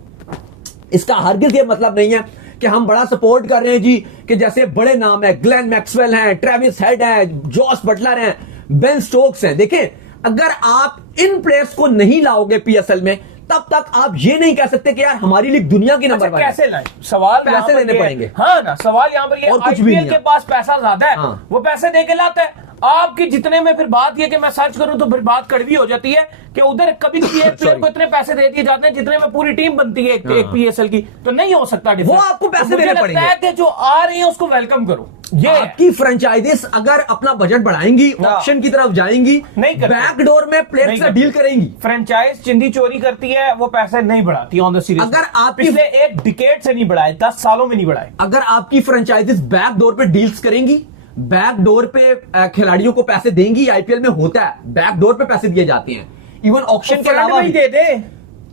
इसका हरगिज ये मतलब नहीं है कि हम बड़ा सपोर्ट कर रहे हैं जी, कि जैसे बड़े नाम है, ग्लेन मैक्सवेल हैं, ट्रेविस हेड हैं, जॉस बटलर हैं, बेन स्टोक्स हैं। देखें, अगर आप इन प्लेयर्स को नहीं लाओगे पीएसएल में, तब तक आप ये नहीं कह सकते कि यार हमारी लीग दुनिया की नंबर 1 कैसे लाए? सवाल पैसे देने पड़ेंगे। हाँ ना, सवाल यहाँ पर ये, और कुछ भी आईपीएल के पास पैसा ज्यादा है, हाँ। वो पैसे दे के लाता है। आपकी जितने में फिर बात ये कि मैं सर्च करूं तो फिर बात कड़वी हो जाती है कि उधर कभी कभी एक प्लेयर को इतने पैसे दे दिए जाते हैं जितने में पूरी टीम बनती है एक पीएसएल की, तो नहीं हो सकता। वो आपको पैसे देने पड़ेंगे। मुझे लगता है कि जो आ रही है उसको वेलकम करो। ये आपकी फ्रेंचाइजीज अगर अपना बजट बढ़ाएंगी, ऑप्शन की तरफ जाएंगी, नहीं बैकडोर में प्लेयर से डील करेंगी। फ्रेंचाइज चिंदी चोरी करती है, वो पैसे नहीं बढ़ाती ऑन द सीरीज। अगर आप पिछले एक डिकेड से नहीं बढ़ाए, 10 सालों में नहीं बढ़ाए। अगर आपकी फ्रेंचाइजीज बैकडोर पे डील्स करेंगी, बैकडोर पे खिलाड़ियों को पैसे देंगी, आईपीएल में होता है बैकडोर पे पैसे दिए जाते हैं, इवन ऑक्शन के अलावा भी दे दे।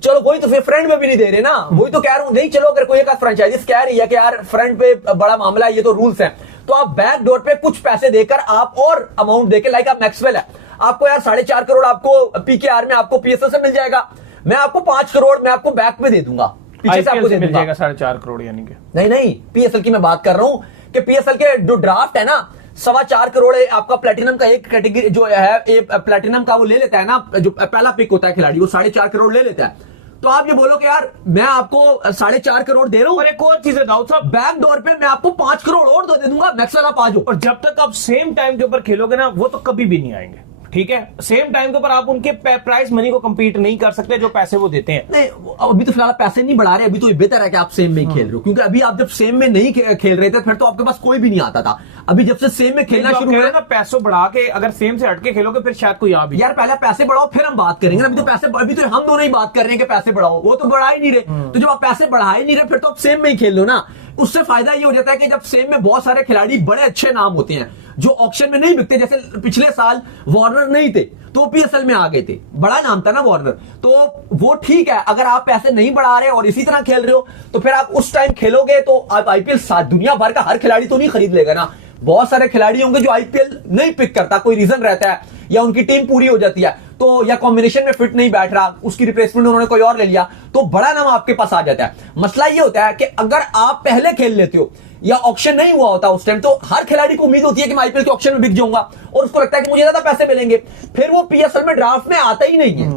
चलो वही तो फिर फ्रंट में भी नहीं दे रहे ना, वही तो कह रहा हूं। नहीं, चलो अगर कोई एक फ्रेंचाइजीज कह रही है कि यार फ्रंट पे बड़ा मामला है, ये तो रूल्स हैं, तो आप बैक डोर पे कुछ पैसे देकर आप और अमाउंट देकर, लाइक आप मैक्सवेल है, आपको यार 4.5 करोड़ आपको पीकेआर में आपको पीएसएल से मिल जाएगा, मैं आपको 5 करोड़ मैं आपको बैक में दे दूंगा, पीछे से आपको दे मिल दूंगा। जाएगा 4.5 करोड़ यानी कि नहीं, पीएसएल की मैं बात कर रहा हूं कि पीएसएल के जो ड्राफ्ट है ना, 4.25 करोड़ आपका प्लेटिनम का एक कैटेगरी जो है प्लेटिनम का वो ले लेता है ना, जो पहला पिक होता है खिलाड़ी, वो 4.5 करोड़ ले लेता है। तो आप ये बोलो कि यार मैं आपको 4.5 करोड़ दे रहा हूं, और एक और चीज है दाऊद साहब, बैक डोर पे मैं आपको 5 करोड़ और दे दूंगा, मैक्सवेल आप आ जाओ। और जब तक आप सेम टाइम के ऊपर खेलोगे ना, वो तो कभी भी नहीं आएंगे। ठीक है, सेम टाइम के ऊपर आप उनके प्राइस मनी को compete नहीं कर सकते जो पैसे वो देते हैं। नहीं, अभी तो फिलहाल पैसे नहीं बढ़ा रहे, अभी तो ये बेहतर है कि आप सेम में खेल रहे हो, क्योंकि अभी आप जब सेम में नहीं खेल रहे थे फिर तो आपके पास कोई भी नहीं आता था। अभी जब से सेम में खेलना शुरू हुआ, पैसों बढ़ा के अगर सेम से हटके खेलोगे फिर शायद कोई आ भी। यार पहले पैसे बढ़ाओ फिर हम बात करेंगे। अभी तो हम दोनों ही बात कर रहे हैं कि पैसे बढ़ाओ, वो तो बढ़ा ही नहीं रहे। तो जब आप पैसे बढ़ा ही नहीं रहे फिर तो आप सेम में ही खेल लो ना। उससे फायदा ये हो जाता है कि जब सेम में बहुत सारे खिलाड़ी बड़े अच्छे नाम होते हैं जो ऑक्शन में नहीं बिकते, जैसे पिछले साल वार्नर नहीं थे तो पीएसएल में आ गए थे, बड़ा नाम था ना वार्नर, तो वो ठीक है। अगर आप पैसे नहीं बढ़ा रहे और इसी तरह खेल रहे हो तो फिर आप उस टाइम खेलोगे तो आप आईपीएल दुनिया भर का हर खिलाड़ी तो नहीं खरीद लेगा ना। बहुत सारे खिलाड़ी होंगे जो आईपीएल नहीं पिक करता, कोई रीजन रहता है, या उनकी टीम पूरी हो जाती है तो, या कॉम्बिनेशन में फिट नहीं बैठ रहा, उसकी रिप्लेसमेंट उन्होंने कोई और ले लिया, तो बड़ा नाम आपके पास आ जाता है। मसला ये होता है कि अगर आप पहले खेल लेते हो या ऑक्शन नहीं हुआ होता उस टाइम, तो हर खिलाड़ी को उम्मीद होती है कि मैं आईपीएल के ऑक्शन में बिक जाऊंगा और उसको लगता है कि मुझे ज्यादा पैसे मिलेंगे, फिर वो पीएसएल में ड्राफ्ट में आता ही नहीं है।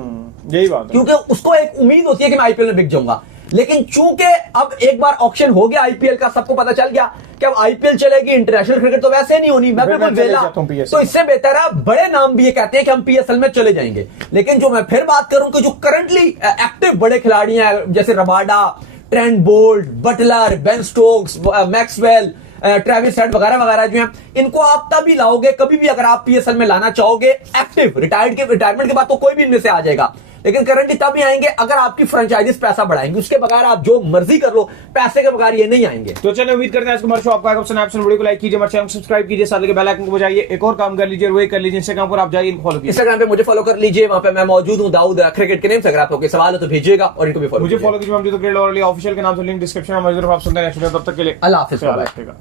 यही बात है, क्योंकि उसको एक उम्मीद होती है कि मैं आईपीएल में बिक जाऊंगा। लेकिन चूंकि अब एक बार ऑक्शन हो गया आईपीएल का, सबको पता चल गया कि अब आईपीएल चलेगी, इंटरनेशनल क्रिकेट तो वैसे नहीं होनी, मैं बिल्कुल वेला, तो इससे बेहतर है बड़े नाम भी ये कहते हैं कि हम पीएसएल में चले जाएंगे। लेकिन जो मैं फिर बात करूं कि जो करंटली एक्टिव बड़े खिलाड़ी हैं जैसे Rabada, Trent Boult, Buttler, Ben Stokes, Maxwell, Travis Head वगैरह वगैरह जो हैं, इनको आप तभी लाओगे कभी भी अगर आप पीएसएल में लाना चाहोगे एक्टिव। रिटायरमेंट के बाद तो कोई भी इनमें से आ जाएगा, लेकिन करंटली तभी आएंगे अगर आपकी फ्रेंचाइजीज पैसा बढ़ाएंगे, उसके बगैर आप जो मर्जी कर लो, पैसे के बगैर ये नहीं आएंगे। तो चलिए उम्मीद करते हैं आज हमारे शो आपका वीडियो को लाइक कीजिए, हमारे चैनल को सब्सक्राइब कीजिए, साथ ही बेल आइकन को बजाइए। एक और काम कर लीजिए, वही कर लीजिए, इंस्टाग्राम पर आप जाइए फॉलो कीजिए, इंस्टाग्राम पे मुझे फॉलो कर लीजिए, वहां पे मैं मौजूद हूं दाऊद क्रिकेट के नेम से। अगर आपको कोई सवाल हो तो भेजिएगा और इनको भी मुझे फॉलो कीजिए, हम जो ऑफिशियल के नाम से लिंक डिस्क्रिप्शन में मौजूद है। आप सुनते हैं, तब तक के लिए अल्लाह हाफिज।